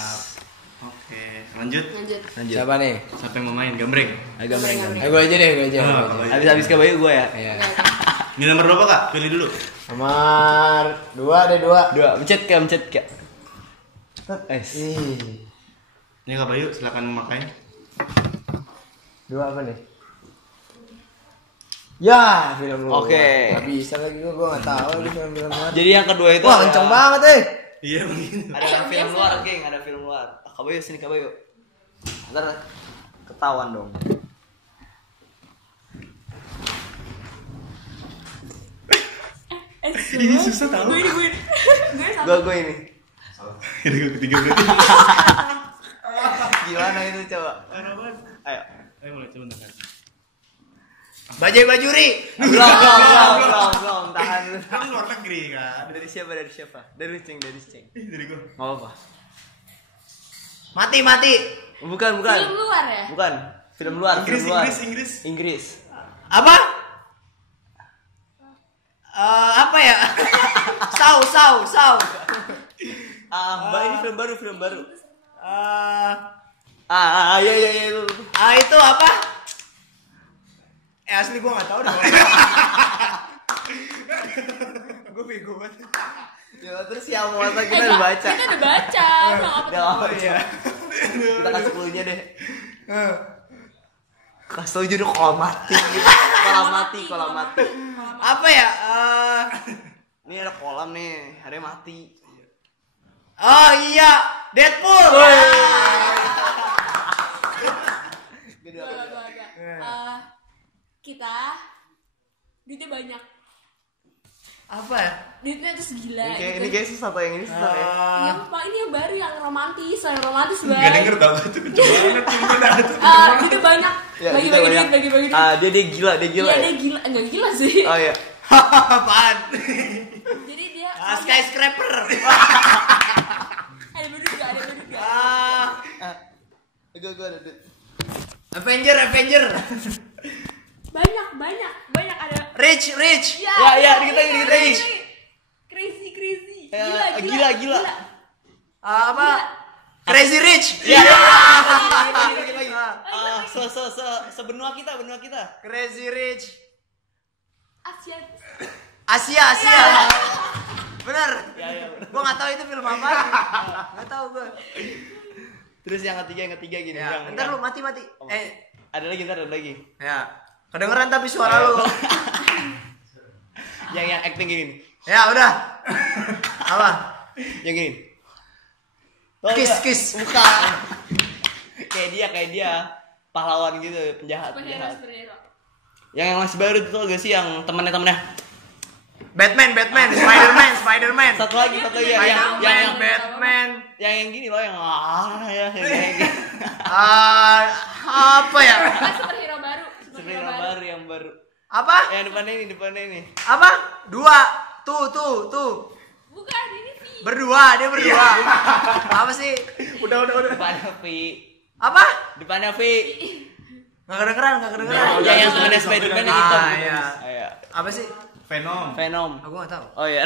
Oke, lanjut. Lanjut. Siapa nih? Siapa yang mau main? Gambreng. Agak merenggang. Gue aja deh. Habis ke Bayu gua ya. Iya. Ini nomor berapa, Kak? Pilih dulu. Nomor 2 2. Mencet Kak. Ih. Ini Kak Bayu, silakan memakai. 2 apa nih? Ya, film luar. Oke. Gak bisa lagi gue nggak tahu ini film luar. Jadi yang kedua itu Wah, kenceng banget Iya begini. Ada film luar, geng, ada film luar. Kak Bayu sini Kak Bayu. Ntar ketahuan dong. Ini susah tahu. Gue ini. Ini gue ketiga berarti. Gimana itu coba? Ayo. Ayo mulai coba tekan. Bajai Bajuri. Belum. Tahan dulu. Kan luar negeri kan. Dari siapa? Dari Ceng. Dari gue. Enggak apa-apa. Mati. Bukan. Film luar ya? Bukan. Film luar. Inggris. Apa? Apa ya? Saw. Mbak ini film baru. Iya itu. Itu apa? Asli gue nggak tahu deh. Gue bego banget. Ya terus yang mau kita udah baca. Kita udah baca. Udah apa ya? Kita kasih clue-nya deh. Kasih tau judul kalau mati. Apa ya? Ini ada kolam nih, ada yang mati. Oh iya, Deadpool. Kita duitnya banyak. Apa ya? Duitnya terus gila. Ini kayak susah tuh yang ini susah ya. Yang ini yang baru yang romantis Gak banget. denger tau itu kenceng banget. Cuma ada tuh. Duitnya banyak. Ya, Bagi kita banyak. duit. Dia gila. Iya, dia gila. Enggak gila sih. Oh iya. Apaan? Jadi dia Skyscraper. ada berdua juga. Gue ada duit. Avenger. Banyak ada. Rich. Ya, dikit lagi. Crazy. Gila. Apa? Crazy Rich. Ya. Dikit lagi. Sebenua kita. Crazy Rich. Asia. Asia. Bener. Ya. Gue nggak tahu itu film apa. Nggak tahu gue. Terus yang ketiga gini. Ya, ntar lu mati. Ada lagi. Ya. Kedengeran tapi suara lu. Yang acting gini. Ya udah. Apa? Yang gini. Kiss. Bukan. kayak dia. Pahlawan gitu, penjahat. Superhero. Yang masih baru itu gak sih yang temannya? Batman, Spiderman. Satu lagi yang Batman. yang gini loh yang gini. Apa ya? Superhero baru. Yang baru. Apa? Yang depannya ini. Apa? 2. Tuh. Bukan ini V. Dia berdua. Apa sih? Udah. Depannya V. Apa? Depannya V. Nggak kedengeran. Yang temannya Spiderman yang hitam. Iya. Apa sih? Venom. Venom. Aku nggak tahu. Oh iya.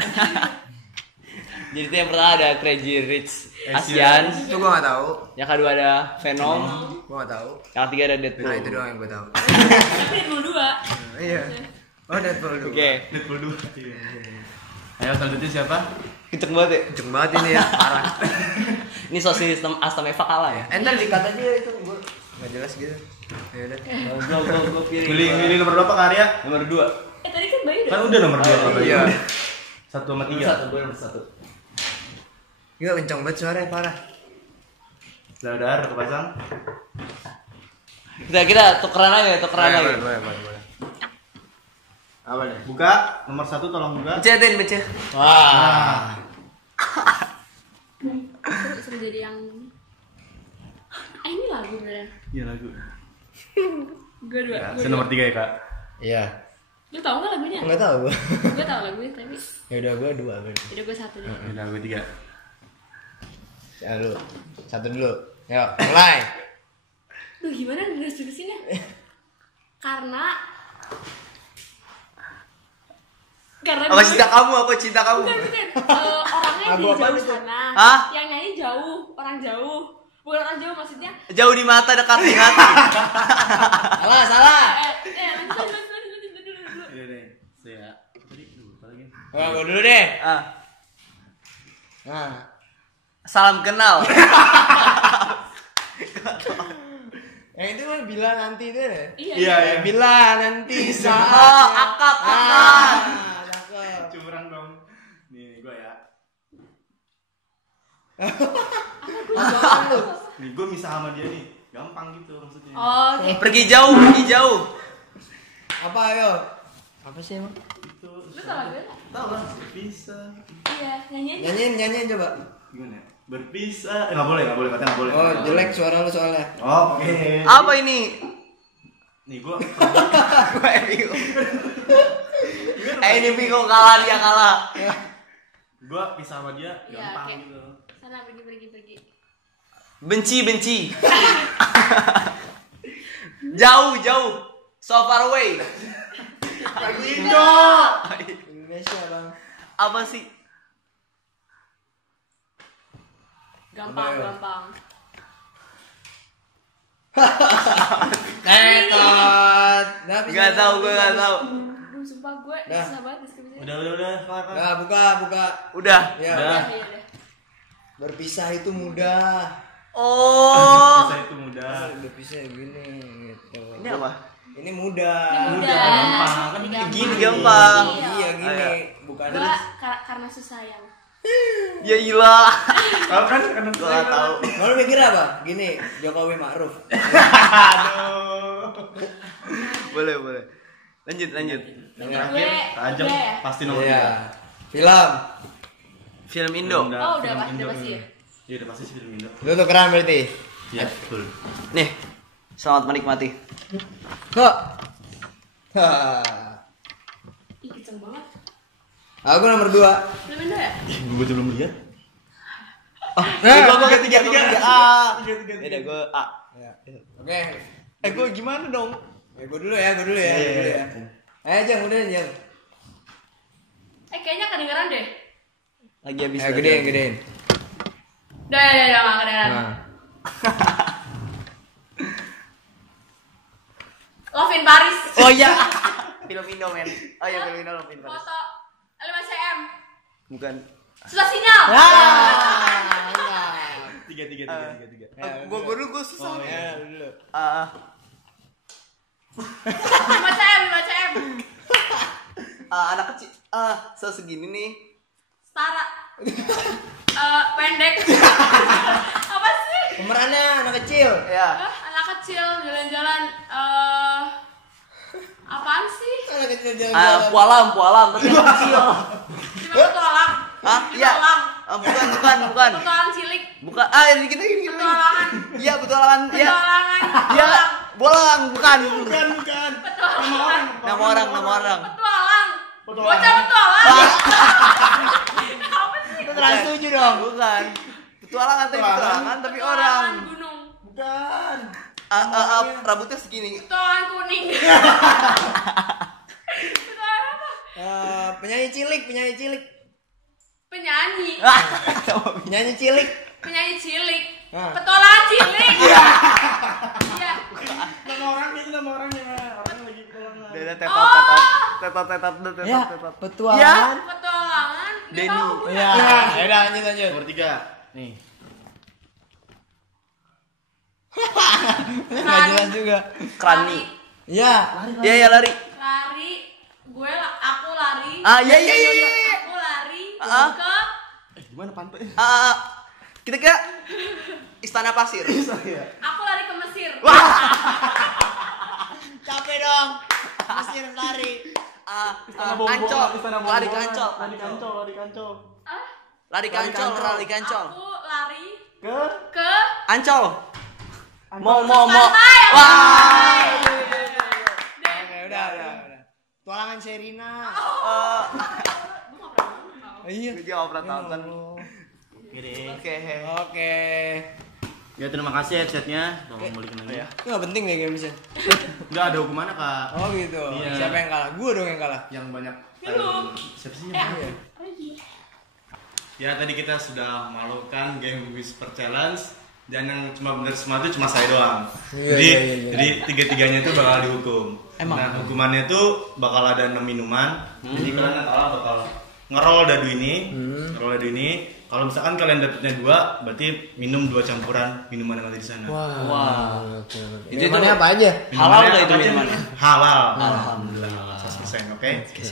Jadi itu yang pertama ada Crazy Rich Asian. Itu gua nggak tahu. Yang kedua ada Venom. Gua nggak tahu. Yang ketiga ada Deadpool. Nah itu doang yang gua tahu. Tapi Deadpool 2. Iya. Oh Deadpool 2. Oke. Deadpool 2. Ayo selanjutnya siapa? Kenceng banget ya. Kenceng banget ini ya, parah. Ini sosis Astam Eva kalah ya. Entar dikat aja itu gua nggak jelas gitu. Ya udah. Gue pilih. Pilih nomor berapa Kak Arya? Nomor 2. Tadi kan Bayu Kan udah. udah nomor 2 kalau Iya. 1 sama 3. Gue nomor 1. Gila kenceng banget suaranya parah. Dar kepasang. Kita tukeran aja, tukeran aja. Boleh. Apa nih? Buka nomor 1 tolong buka. Baca. Wah. Seru jadi yang ini lagu beneran. Iya lagu. Gue 2. Ya, saya nomor 3 ya Kak. Iya. Lu tau gak lagunya? Enggak tahu gua. Gue tau lagunya tapi Ya udah gua 2 berarti. udah gue 1 deh. Udah gue 3. Ya lu. 1 dulu. Yuk, mulai. Duh gimana jelasinnya? Karena Apa cinta kamu? Aku cinta kamu. bukan. Orangnya di Lagu apa jauh itu? sana. Hah? Yang nyanyi jauh, orang jauh. Bukan orang jauh maksudnya. Jauh di mata, dekat di hati. Salah. Lanjut dulu. Iya deh. Saya tadi lupa lagi. Gua dulu deh. Ah, Nah. salam kenal. Yang itu kan bila nanti itu ya. Iya. Bila nanti saat. Oh, akad. Cakep. Curang dong. Nih gue ya. Apaan lu? Nih gue misah sama dia nih. Gampang gitu maksudnya. Oh, oke. Pergi jauh. Apa ayo? Apa sih emang? Itu. Lu tau lagunya? Tahu lah. Bisa. Iya, nyanyi aja. Nyanyiin coba. Gimana ya? Berpisah. Nggak boleh, katanya nggak boleh. Oh, jelek suara lu soalnya. Oke. Apa ini? Nih gue. Gue bingung. Ini bingung, kalah dia kalah. Gue pisah sama dia Iya, gampang oke. gitu. Sana pergi. Benci. Jauh. So far away. Indonesia bang. Apa sih? Gampang. Netot. Gak tahu. Aduh, sumpah gue Dah. susah banget deskripsinya. Udah. Kelar. Nah, buka. Udah. Ya. Udah. Iya, udah. Berpisah itu mudah. Oh. Pisah itu mudah. Berpisah gini gitu. Ini apa? Ini mudah. Udah. gampang. Kan Gini gampang. Iya gini, Ayo. bukan. Gue karena susah yang. Ya ilah. Tahu kan? Karena Gue gak tahu. Mau lu mikir apa? Gini, Jokowi Ma'ruf. Aduh. Boleh. Lanjut. Yang terakhir, Gue tajam ya? pasti nomor Iya. 3. Film. Film Indo. Oh, udah pasti ya? Iya, udah pasti sih film Indo. Lu tukeran berarti. Iya, betul. Nih. Selamat menikmati. Ih, kenceng banget. Aku nomor 2. Film Indo ya? Gue belum lihat. Gue ketiga. A. Beda gue A. Oke. Gue gimana dong? Gue dulu ya. Iya. Ayo Jang, udah Jang. Kayaknya kedengeran deh. Lagi habis. Ayo gedein. Udah, nggak kedengeran. Nah. Love in Paris. Oh iya. Film Indo men. Oh iya film Indo Love in Paris. Foto 5 cm. Bukan. Susah sinyal. Tiga. Gue baru gue susah. Oh, iya. Dulu. 5 cm. Anak kecil. Segini nih. Setara. Pendek. Apa sih? Pemerannya anak kecil. Ya. Anak kecil jalan-jalan. Apaan sih? Anak kecil jalan-jalan. Pualam tapi anak kecil. Cuma petualang. Hah? Iya. Bukan. Petualang cilik. Bukan. Ini kita. Petualangan. Iya betulan. Iya. Petualangan. Iya. Bolang bukan. Petualangan. Nama orang. Petualang. Bocah petualang. Apa sih? Itu terlalu setuju dong. Bukan. Petualangan tapi orang. Petualangan gunung. Bukan. Rambutnya segini. Petualangan kuning. Petualangan apa? Penyanyi cilik. Penyanyi. Penyanyi cilik. Penyanyi penyanyi cilik. Hah. Petualangan cilik. Iya. Nama orangnya itu nama orangnya. Orangnya lagi petualangan. Udah Oh. tetot. Ya, petualangan. Petualangan. Nggak Denny. tahu gue. Ya, udah lanjut. Nomor 3. Nih. Enggak jelas juga. Krani. Ya. Iya ya lari. Lari. Aku lari. Iya. Aku lari Ah. ke Gimana pantai? Kita ke Istana Pasir. aku lari ke Mesir. Capek dong. Mesir lari. Ancol. Lari ke Ancol. Lari kancol. Lari ke Ancol. Aku lari ke Ancol. Mau. pantai. Wah. Oke, udah. Petualangan Sherina. Iya. Gue jawab nonton. Oke. Ya terima kasih headsetnya. Tolong balikin lagi. Itu enggak penting deh gamesnya. Enggak ada hukumannya, Kak. Oh gitu. Iya. Siapa yang kalah? Gua dong yang kalah. Yang banyak siapa sih? Iya. Ya tadi kita sudah melakukan game whisper challenge dan yang cuma benar semua itu cuma saya doang. Iya, jadi iya. jadi tiga-tiganya itu bakal dihukum. Emang? Nah, hukumannya itu bakal ada 6 minuman. Jadi kalian yang kalah bakal ngerol dadu ini. Kalau misalkan kalian dapetnya 2, berarti minum 2 campuran minuman yang ada di sana. Wah. Itu Minumannya apa aja? Halal nggak itu Apa aja? minumannya? Halal. Alhamdulillah. 100%, oke?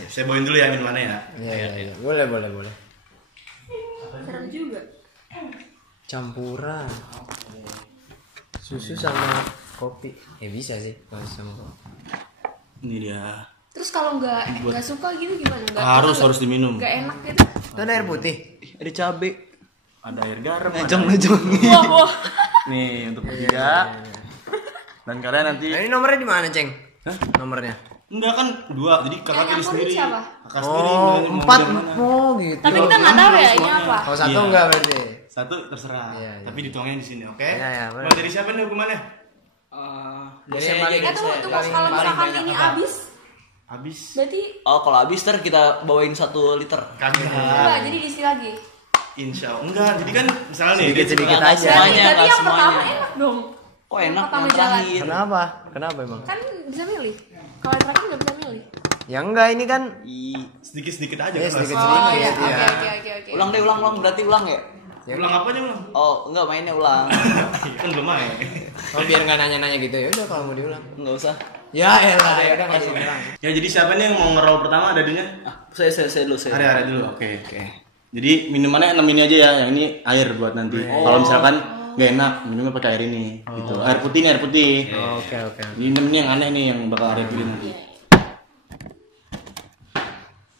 Saya bawain dulu ya minumannya ya. Iya. Boleh. Serem juga. Campuran. Susu sama kopi. Bisa sih kalau sama kopi. Ini dia. Terus kalau nggak suka gitu gimana? Harus diminum. Nggak enak gitu. Itu ada air putih. Ada cabe. Ada air garam. Nejong. Wah. Nih untuk bertiga. Dan kalian nanti Nah, ini nomornya di mana, Ceng? Nomornya. enggak kan 2, jadi kakak Yang pilih aku sendiri. ini siapa? Kakak sendiri Oh, mau 4. jam mana. Oh, gitu. Tapi kita nggak tahu ya ini apa. Kalau 1 Iya. enggak berarti. 1 terserah. Iya. Tapi dituangnya di sini, oke? Iya, boleh. Mau dari siapa nih hukumannya? Dari Saya saya aja, aja. Tunggu, kalau misalkan ini habis, Habis. berarti Oh, kalau habis ntar kita bawain 1 liter. Kagak. enggak, jadi diisi lagi. Insya Allah. Enggak, jadi kan misalnya nih Sedikit-sedikit Nggak aja. semuanya, Berarti nggak yang semuanya. pertama enak dong. Kok enak Pertama yang jalan. terakhir? Kenapa emang? Kan bisa milih. Kalau yang terakhir nggak bisa milih. Ya enggak, ini kan sedikit-sedikit aja ya kan. sedikit-sedikit. Oh iya, Iya. oke. Ulang deh, ulang. Berarti ulang ya? Ulang apanya ulang? Oh, enggak mainnya ulang. Kan belum main. Oh, biar enggak nanya-nanya gitu ya udah kalau mau diulang. Enggak usah. Ya elah, ya udah enggak usah ulang. Ya jadi siapa nih yang mau ngerol pertama dadunya? Saya dulu. Are dulu. Oke. Jadi minumannya 6 ini aja ya. Yang ini air buat nanti. Kalau misalkan nggak enak, minumnya pakai air ini. Gitu. Air putih nih, air putih. Oke. Ini yang aneh nih yang bakal Arya pilih nanti.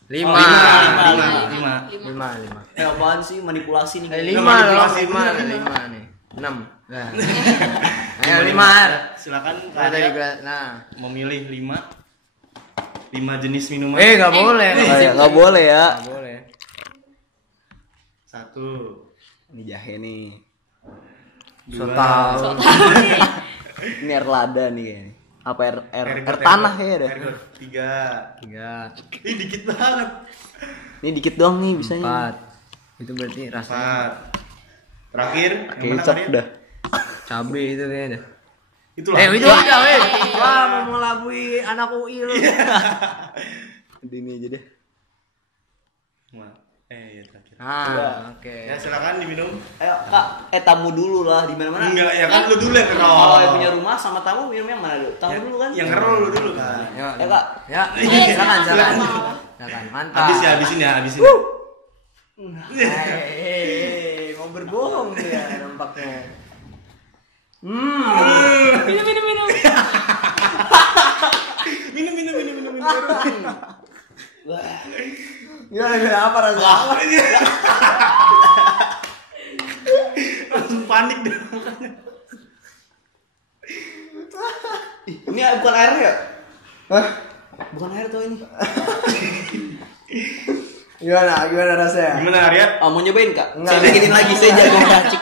5. Oh, 5. Apaan sih manipulasi nih? 5 manipulasi, loh, 5 bener. nih. 6. Nah. Ayo 5. Silakan Nah, dari kalian gelas. Nah. memilih 5 jenis minuman. Enggak boleh. Enggak boleh ya. Enggak boleh. 1, Ini jahe nih. 2, Tahu. Ini air lada nih kayaknya. Apa air got, tanah got. ya deh. Air got. 3. 3, Ih dikit banget. Ini dikit doang nih bisanya. 4. Itu berarti rasanya 4. Terakhir yang mana Kecap Arya? dah. cabe itu kayaknya. Itu lah. Itu udah, weh. Wah, mau mengelabui anak UI lu. Ini aja deh. Ya terakhir. Oke. Ya silakan diminum. Ayo Kak, tamu dulu lah di mana-mana. Enggak, ya kan lu dulu yang Kalau ngerol. yang punya rumah sama tamu minum yang mana dulu? Tamu dulu kan? Yang ngerol lu dulu kan. Ya, Ya Kak. Ya, silakan. Silakan. Mantap. Habisin ya. Mau berbohong dia nampaknya. Minum. Gimana apa rasanya? Langsung panik deh. Ini bukan air ya? Bukan air tuh ini. Gimana rasanya? Gimana Arya? Mau nyobain Kak? Enggak. Saya bikinin lagi, saya jago racik.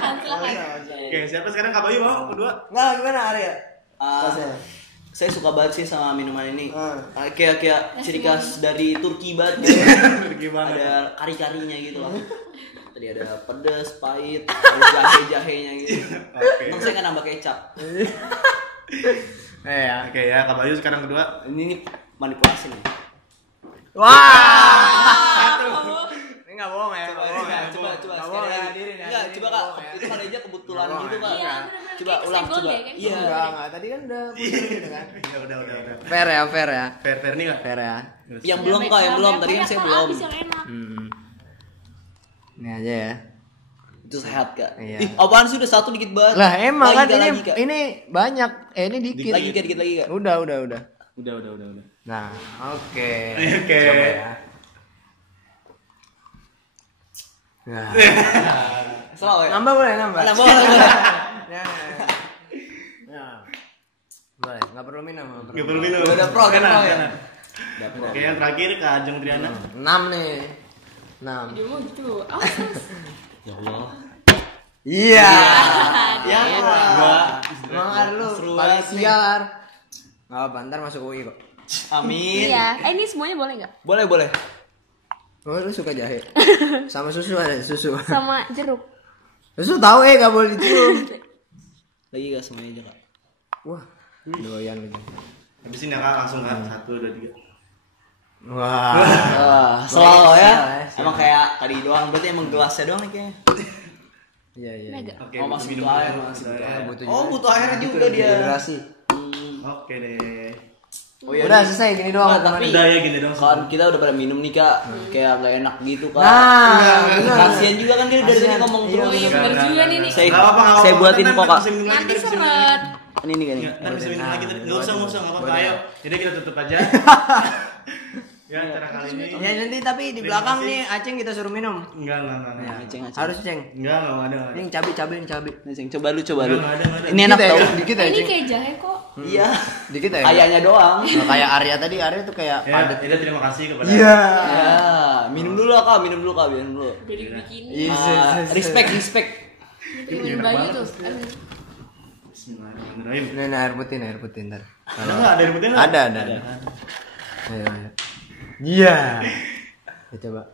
Oke, siapa sekarang Kak Bayu mau kedua? Enggak, gimana Arya? Ah, saya suka banget sih sama minuman ini. Kayak ciri khas dari Turki banget. Gimana? Ada kari-karinya gitu loh. Tadi ada pedas, pahit, ada jahe-jahenya gitu. Oke. Emang saya nggak nambah kecap. Ya. Oke ya, Kak Bayu sekarang kedua. Ini manipulasi nih. Wah. Ini nggak bohong ya. Coba, nggak bohong ya. coba, Nggak bohong ya. Enggak, coba Kak. Itu kan aja kebetulan Nggak gitu bohong Kak. Iya, Coba bener-bener ulang, kayak coba. senggol deh, kan? Iya. Enggak. Tadi kan udah gitu kan. Ya udah. Fair ya, fair ya. Fair nih Kak. Fair ya. Yang belum Kak, yang belum. Tadi kan saya belum. Habis yang enak. Ini aja ya. Itu sehat Kak. Iya. Ih, apaan sih udah satu dikit banget. Lah emang Lagi, kan Kak, ini lagi, Kak. ini banyak. Ini dikit. Lagi Kak, dikit lagi Kak. Udah. Udah. Nah, oke. Oke. Coba ya. Nah, Selalu ya. nambah boleh nambah. Nambah boleh. Nah. Boleh, nggak perlu minum. Gak perlu minum. Udah pro, udah pro ya. Enak. Oke, yang terakhir Kak Ajeng Triana. 6 nih. 6. Dia mau gitu. Awas. Ya Allah. Iya. Ya. Semangat lu. Seru Paling banget nih. sial. Enggak apa, ntar masuk UI kok. Amin. Iya. Ini semuanya boleh nggak? Boleh. Oh, lu suka jahe? Sama susu ada susu. Sama jeruk. Susu tahu gak boleh dicium. Lagi Kak semuanya aja Kak. Wah, doyan lagi. Habisin ya Kak, langsung Kak. 1, 2, 3. Wah. Selalu ya. Sial. Emang kayak tadi doang, berarti emang gelasnya doang nih kayaknya. Iya. Mega. Oke, Oh, masuk minum butuh air, dulu. masuk Butuh butuh air. air. Butuh Oh, butuh air juga dia. Dehidrasi. Oke deh. Oh iya. Udah selesai gini doang. Nah, tapi Udah ya gini dong. kan kita udah pada minum nih Kak, kayak nggak enak gitu Kak. Nah, bener. Kasian juga kan dia dari tadi Kasian. ngomong Iya, terus. Oh iya bener juga nih nih. Saya Nggak apa-apa, nggak saya apa-apa. buatin Ntar kok Kak. bisa minum lagi, Nanti ntar bisa minum lagi. seret. Ini nih kan. Ntar bisa minum lagi. Nggak usah, nggak apa-apa. Ayo. Jadi kita tutup aja. Ya, acara kali ini. Ya nanti tapi di belakang kasih. nih Aceng kita suruh minum. Enggak. Aceng. Harus Ceng. Enggak ada. Ini cabai. Aceng coba lu. Nggak ada. Ini enak Dikit ya, tau. Dikit ya, Ini Ceng. kayak jahe kok. Iya. Dikit ya. Kayaknya doang. Nggak kayak Arya tadi. Arya tuh kayak Ya, padat. Ida terima kasih kepada Iya. Ya, minum dulu Kak, minum dulu. Udah dibikin. Iya. Respect. Ini bayi tuh. Bismillahirrahmanirrahim. Ini air putih ntar. Ada nggak? Ada ributnya nggak? Ada. Ayo. Iya. Ya, coba.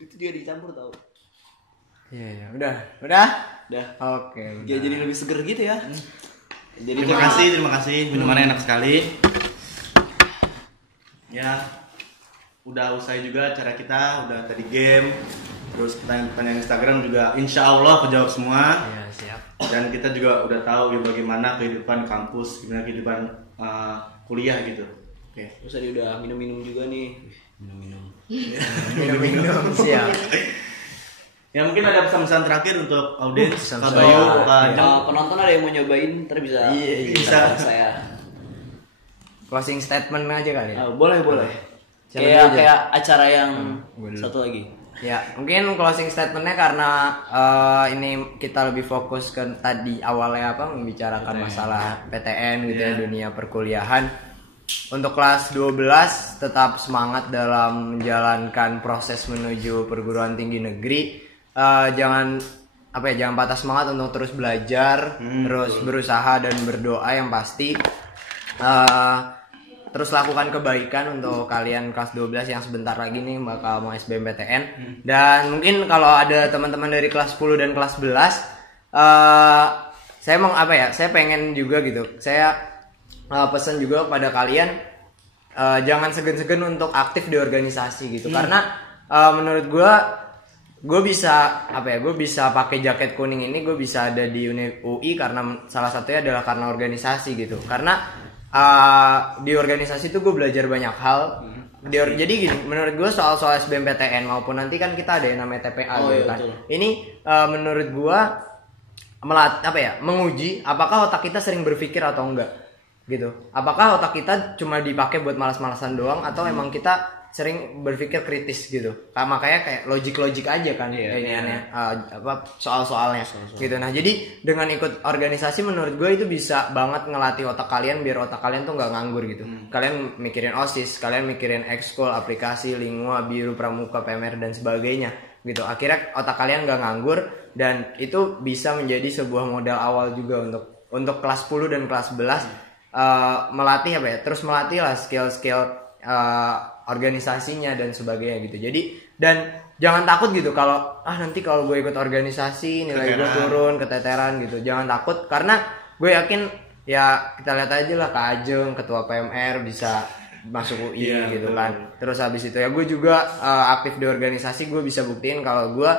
Itu dia dicampur tau. Iya. Udah. Oke. Dia jadi lebih seger gitu ya. Jadi Terima kasih. Minumannya enak sekali. Ya, udah usai juga acara kita, udah tadi game. Terus pertanyaan Instagram juga insya Allah kejawab semua. Iya, siap. Dan kita juga udah tahu ya bagaimana kehidupan kampus, gimana kehidupan kuliah gitu. Oke. Terus tadi udah minum-minum juga nih. Minum. Minum. Siap. Ya mungkin ada pesan-pesan terakhir untuk audiens, pesan-pesan. Kak Bayu, Oh, Kak Ajeng. Penonton ada yang mau nyobain, ntar bisa. Iya, bisa. Saya. Closing statement aja kali ya. Boleh. Siapa dulu aja? Kayak acara yang Gua dulu. satu lagi. Ya, mungkin closing statementnya karena ini kita lebih fokus ke tadi awalnya membicarakan masalah PTN gitu ya, dunia perkuliahan. Untuk kelas 12 tetap semangat dalam menjalankan proses menuju perguruan tinggi negeri. Jangan patah semangat untuk terus belajar, terus berusaha dan berdoa yang pasti. Terus lakukan kebaikan untuk kalian kelas 12 yang sebentar lagi nih bakal mau SBMPTN. Dan mungkin kalau ada teman-teman dari kelas 10 dan kelas 11 saya pengen juga gitu. Saya pesan juga kepada kalian jangan segan-segan untuk aktif di organisasi gitu. Karena menurut gue bisa pakai jaket kuning ini, gue bisa ada di UI karena salah satunya adalah karena organisasi gitu. Karena di organisasi itu gue belajar banyak hal. Jadi gini, menurut gue soal SBMPTN maupun nanti kan kita ada yang namanya TPA gitu kan. Betul. Ini menurut gue menguji apakah otak kita sering berpikir atau enggak gitu. Apakah otak kita cuma dipakai buat malas-malasan doang atau emang kita sering berpikir kritis gitu. Makanya kayak logik aja kan soal-soalnya gitu. Nah, jadi dengan ikut organisasi menurut gue itu bisa banget ngelatih otak kalian biar otak kalian tuh nggak nganggur gitu. Kalian mikirin OSIS, kalian mikirin ekskul, aplikasi, lingua, biru, pramuka, PMR dan sebagainya gitu. Akhirnya otak kalian nggak nganggur dan itu bisa menjadi sebuah modal awal juga untuk untuk kelas 10 dan kelas 11 melatih apa ya? Terus melatih lah skill-skill organisasinya dan sebagainya gitu. Jadi dan jangan takut gitu kalau nanti kalau gue ikut organisasi nilai gue turun, keteteran gitu. Jangan takut karena gue yakin ya kita lihat aja lah Kak Ajeng ketua PMR bisa masuk UI gitu kan. Terus habis itu ya gue juga aktif di organisasi, gue bisa buktiin kalau gue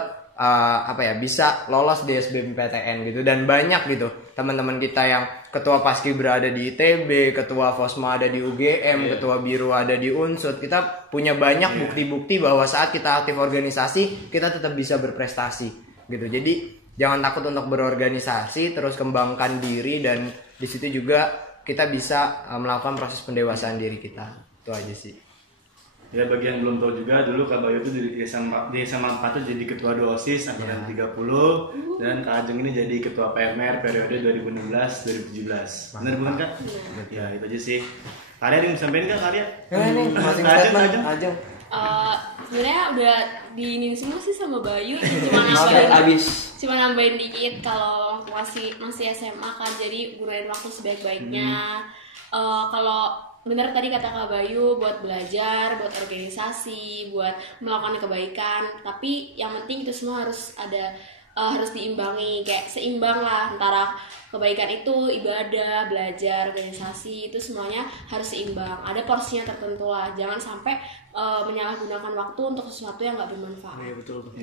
bisa lolos di SBMPTN gitu. Dan banyak gitu teman-teman kita yang ketua Paskibra ada di ITB, ketua Fosma ada di UGM, ketua Biru ada di Unsud. Kita punya banyak bukti-bukti bahwa saat kita aktif organisasi kita tetap bisa berprestasi gitu. Jadi jangan takut untuk berorganisasi, terus kembangkan diri dan di situ juga kita bisa melakukan proses pendewasaan diri kita. Itu aja sih. Ya bagi yang belum tahu juga, dulu Kak Bayu itu di SMA 4 tuh jadi ketua DOSIS angkatan 30 dan Kak Ajeng ini jadi ketua PMR periode 2016-2017. Benar bukan Kak? Ya itu aja sih. Karya yang disampaikan Kak Karya? Nih, masing statement Ajeng. Sebenarnya udah diinin semua sih sama Bayu, cuma nambahin dikit kalau masih SMA kan, jadi gunain waktu sebaik-baiknya. Kalau bener tadi kata Kak Bayu, buat belajar, buat organisasi, buat melakukan kebaikan, tapi yang penting itu semua harus diimbangi, kayak seimbang lah antara kebaikan itu ibadah, belajar, organisasi, itu semuanya harus seimbang. Ada porsinya tertentu lah, jangan sampai menyalahgunakan waktu untuk sesuatu yang nggak bermanfaat. Iya betul.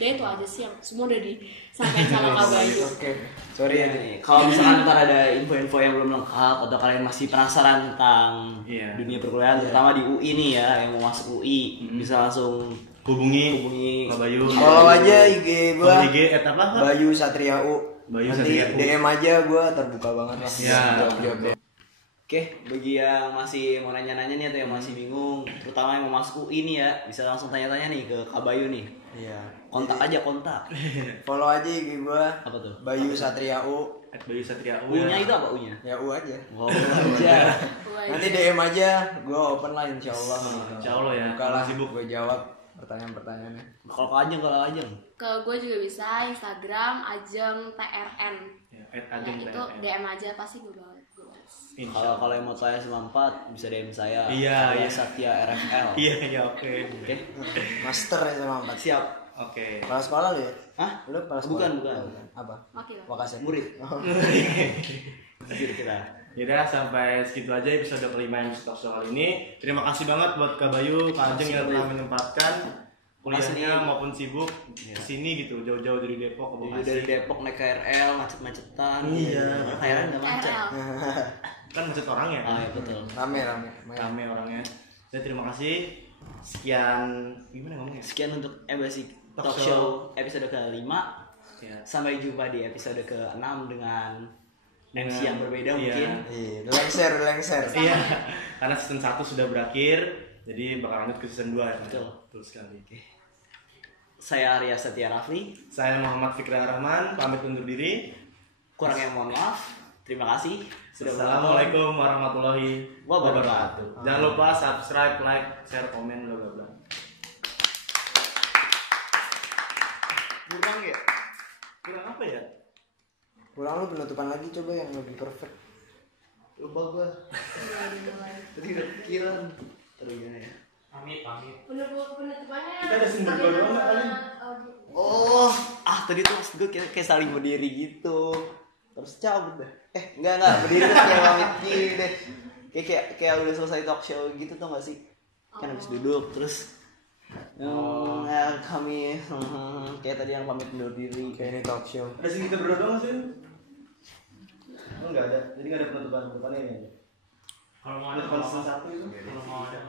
Ya itu aja sih yang semua udah disampaikan sama Kak Bayu. Oke. Sorry ya. Kalau misalkan ntar ada info-info yang belum lengkap atau kalian masih penasaran tentang dunia perkuliahan, terutama di UI nih ya, yang mau masuk UI, bisa langsung hubungi Kak Bayu. Follow aja IG gua. IG apa? Bayu Satria U. Bayu Nanti Satria U. DM aja gua terbuka banget lah. Ya. Jawab. Oke, bagi yang masih mau nanya-nanya nih atau yang masih bingung, terutama yang mau masuk UI nih ya, bisa langsung tanya-tanya nih ke Kak Bayu nih. Iya. Kontak aja, kontak. Follow aja IG gua. Apa tuh? Bayu Satria U. Bayu Satria U. U-nya itu apa U-nya? Ya U aja. Wow, aja. Nanti DM aja, gua open lah insyaallah. Insyaallah ya. Buka lah, Sibuk. gua jawab pertanyaan-pertanyaannya. Kalau Ajeng. Ke gue juga bisa Instagram Ajeng TRN. Ya, Nah, itu DM aja pasti gue balas. Kalau yang mau tanya sama 4 bisa DM saya. Iya. Satya RFL. Iya, oke. Master ya sama 4. Siap. Oke. Kepala sekolah lu ya? Hah? Lu kepala sekolah? Bukan. Apa? Wakil. Wakasek. Murid. Kita. Yaudah sampai segitu aja episode kelima yang Talk Show kali ini. Terima kasih banget buat Kak Bayu, Kak Ajeng yang telah menyempatkan kuliahnya maupun sibuk kesini gitu, jauh-jauh dari Depok ke Bekasi. Dari Depok naik KRL, macet-macetan. Iya. KRL nggak macet. Kan macet orangnya. Ah, ya betul. Rame orangnya. Dan terima kasih. Sekian gimana ngomongnya? Sekian untuk Basic Talk Show episode ke-5. Ya. Sampai jumpa di episode ke-6 dengan MC yang berbeda mungkin. Iya, lengser. Iya. Karena season 1 sudah berakhir, jadi bakal lanjut ke season 2 ya. Betul sekali. Saya Arya Setia Rafli. Saya Muhammad Fikri Rahman, pamit undur diri. Kurangnya mohon maaf. Terima kasih sudah menonton. Assalamualaikum warahmatullahi wabarakatuh. Jangan lupa subscribe, like, share, komen, bla bla bla. Kurang apa ya? Kurang lu penutupan lagi coba yang lebih perfect. Lupa gua. Tadi udah pikiran. Terus gimana ya? Pamit. Penutupannya. Kita ada sumber dua doang nggak kali? Oh, tadi tuh maksud gue kayak saling berdiri gitu. Terus cabut deh. Enggak, berdiri terus kayak pamit gini deh. Kayak udah selesai talk show gitu tuh gak sih? Kan habis duduk terus kami kayak tadi yang pamit undur diri. Kayak ini talk show. Ada sih kita berdua doang sih? Oh, nggak ada. Jadi nggak ada penutupan ini. Kalau mau ada season 1 itu. Kalau mau ada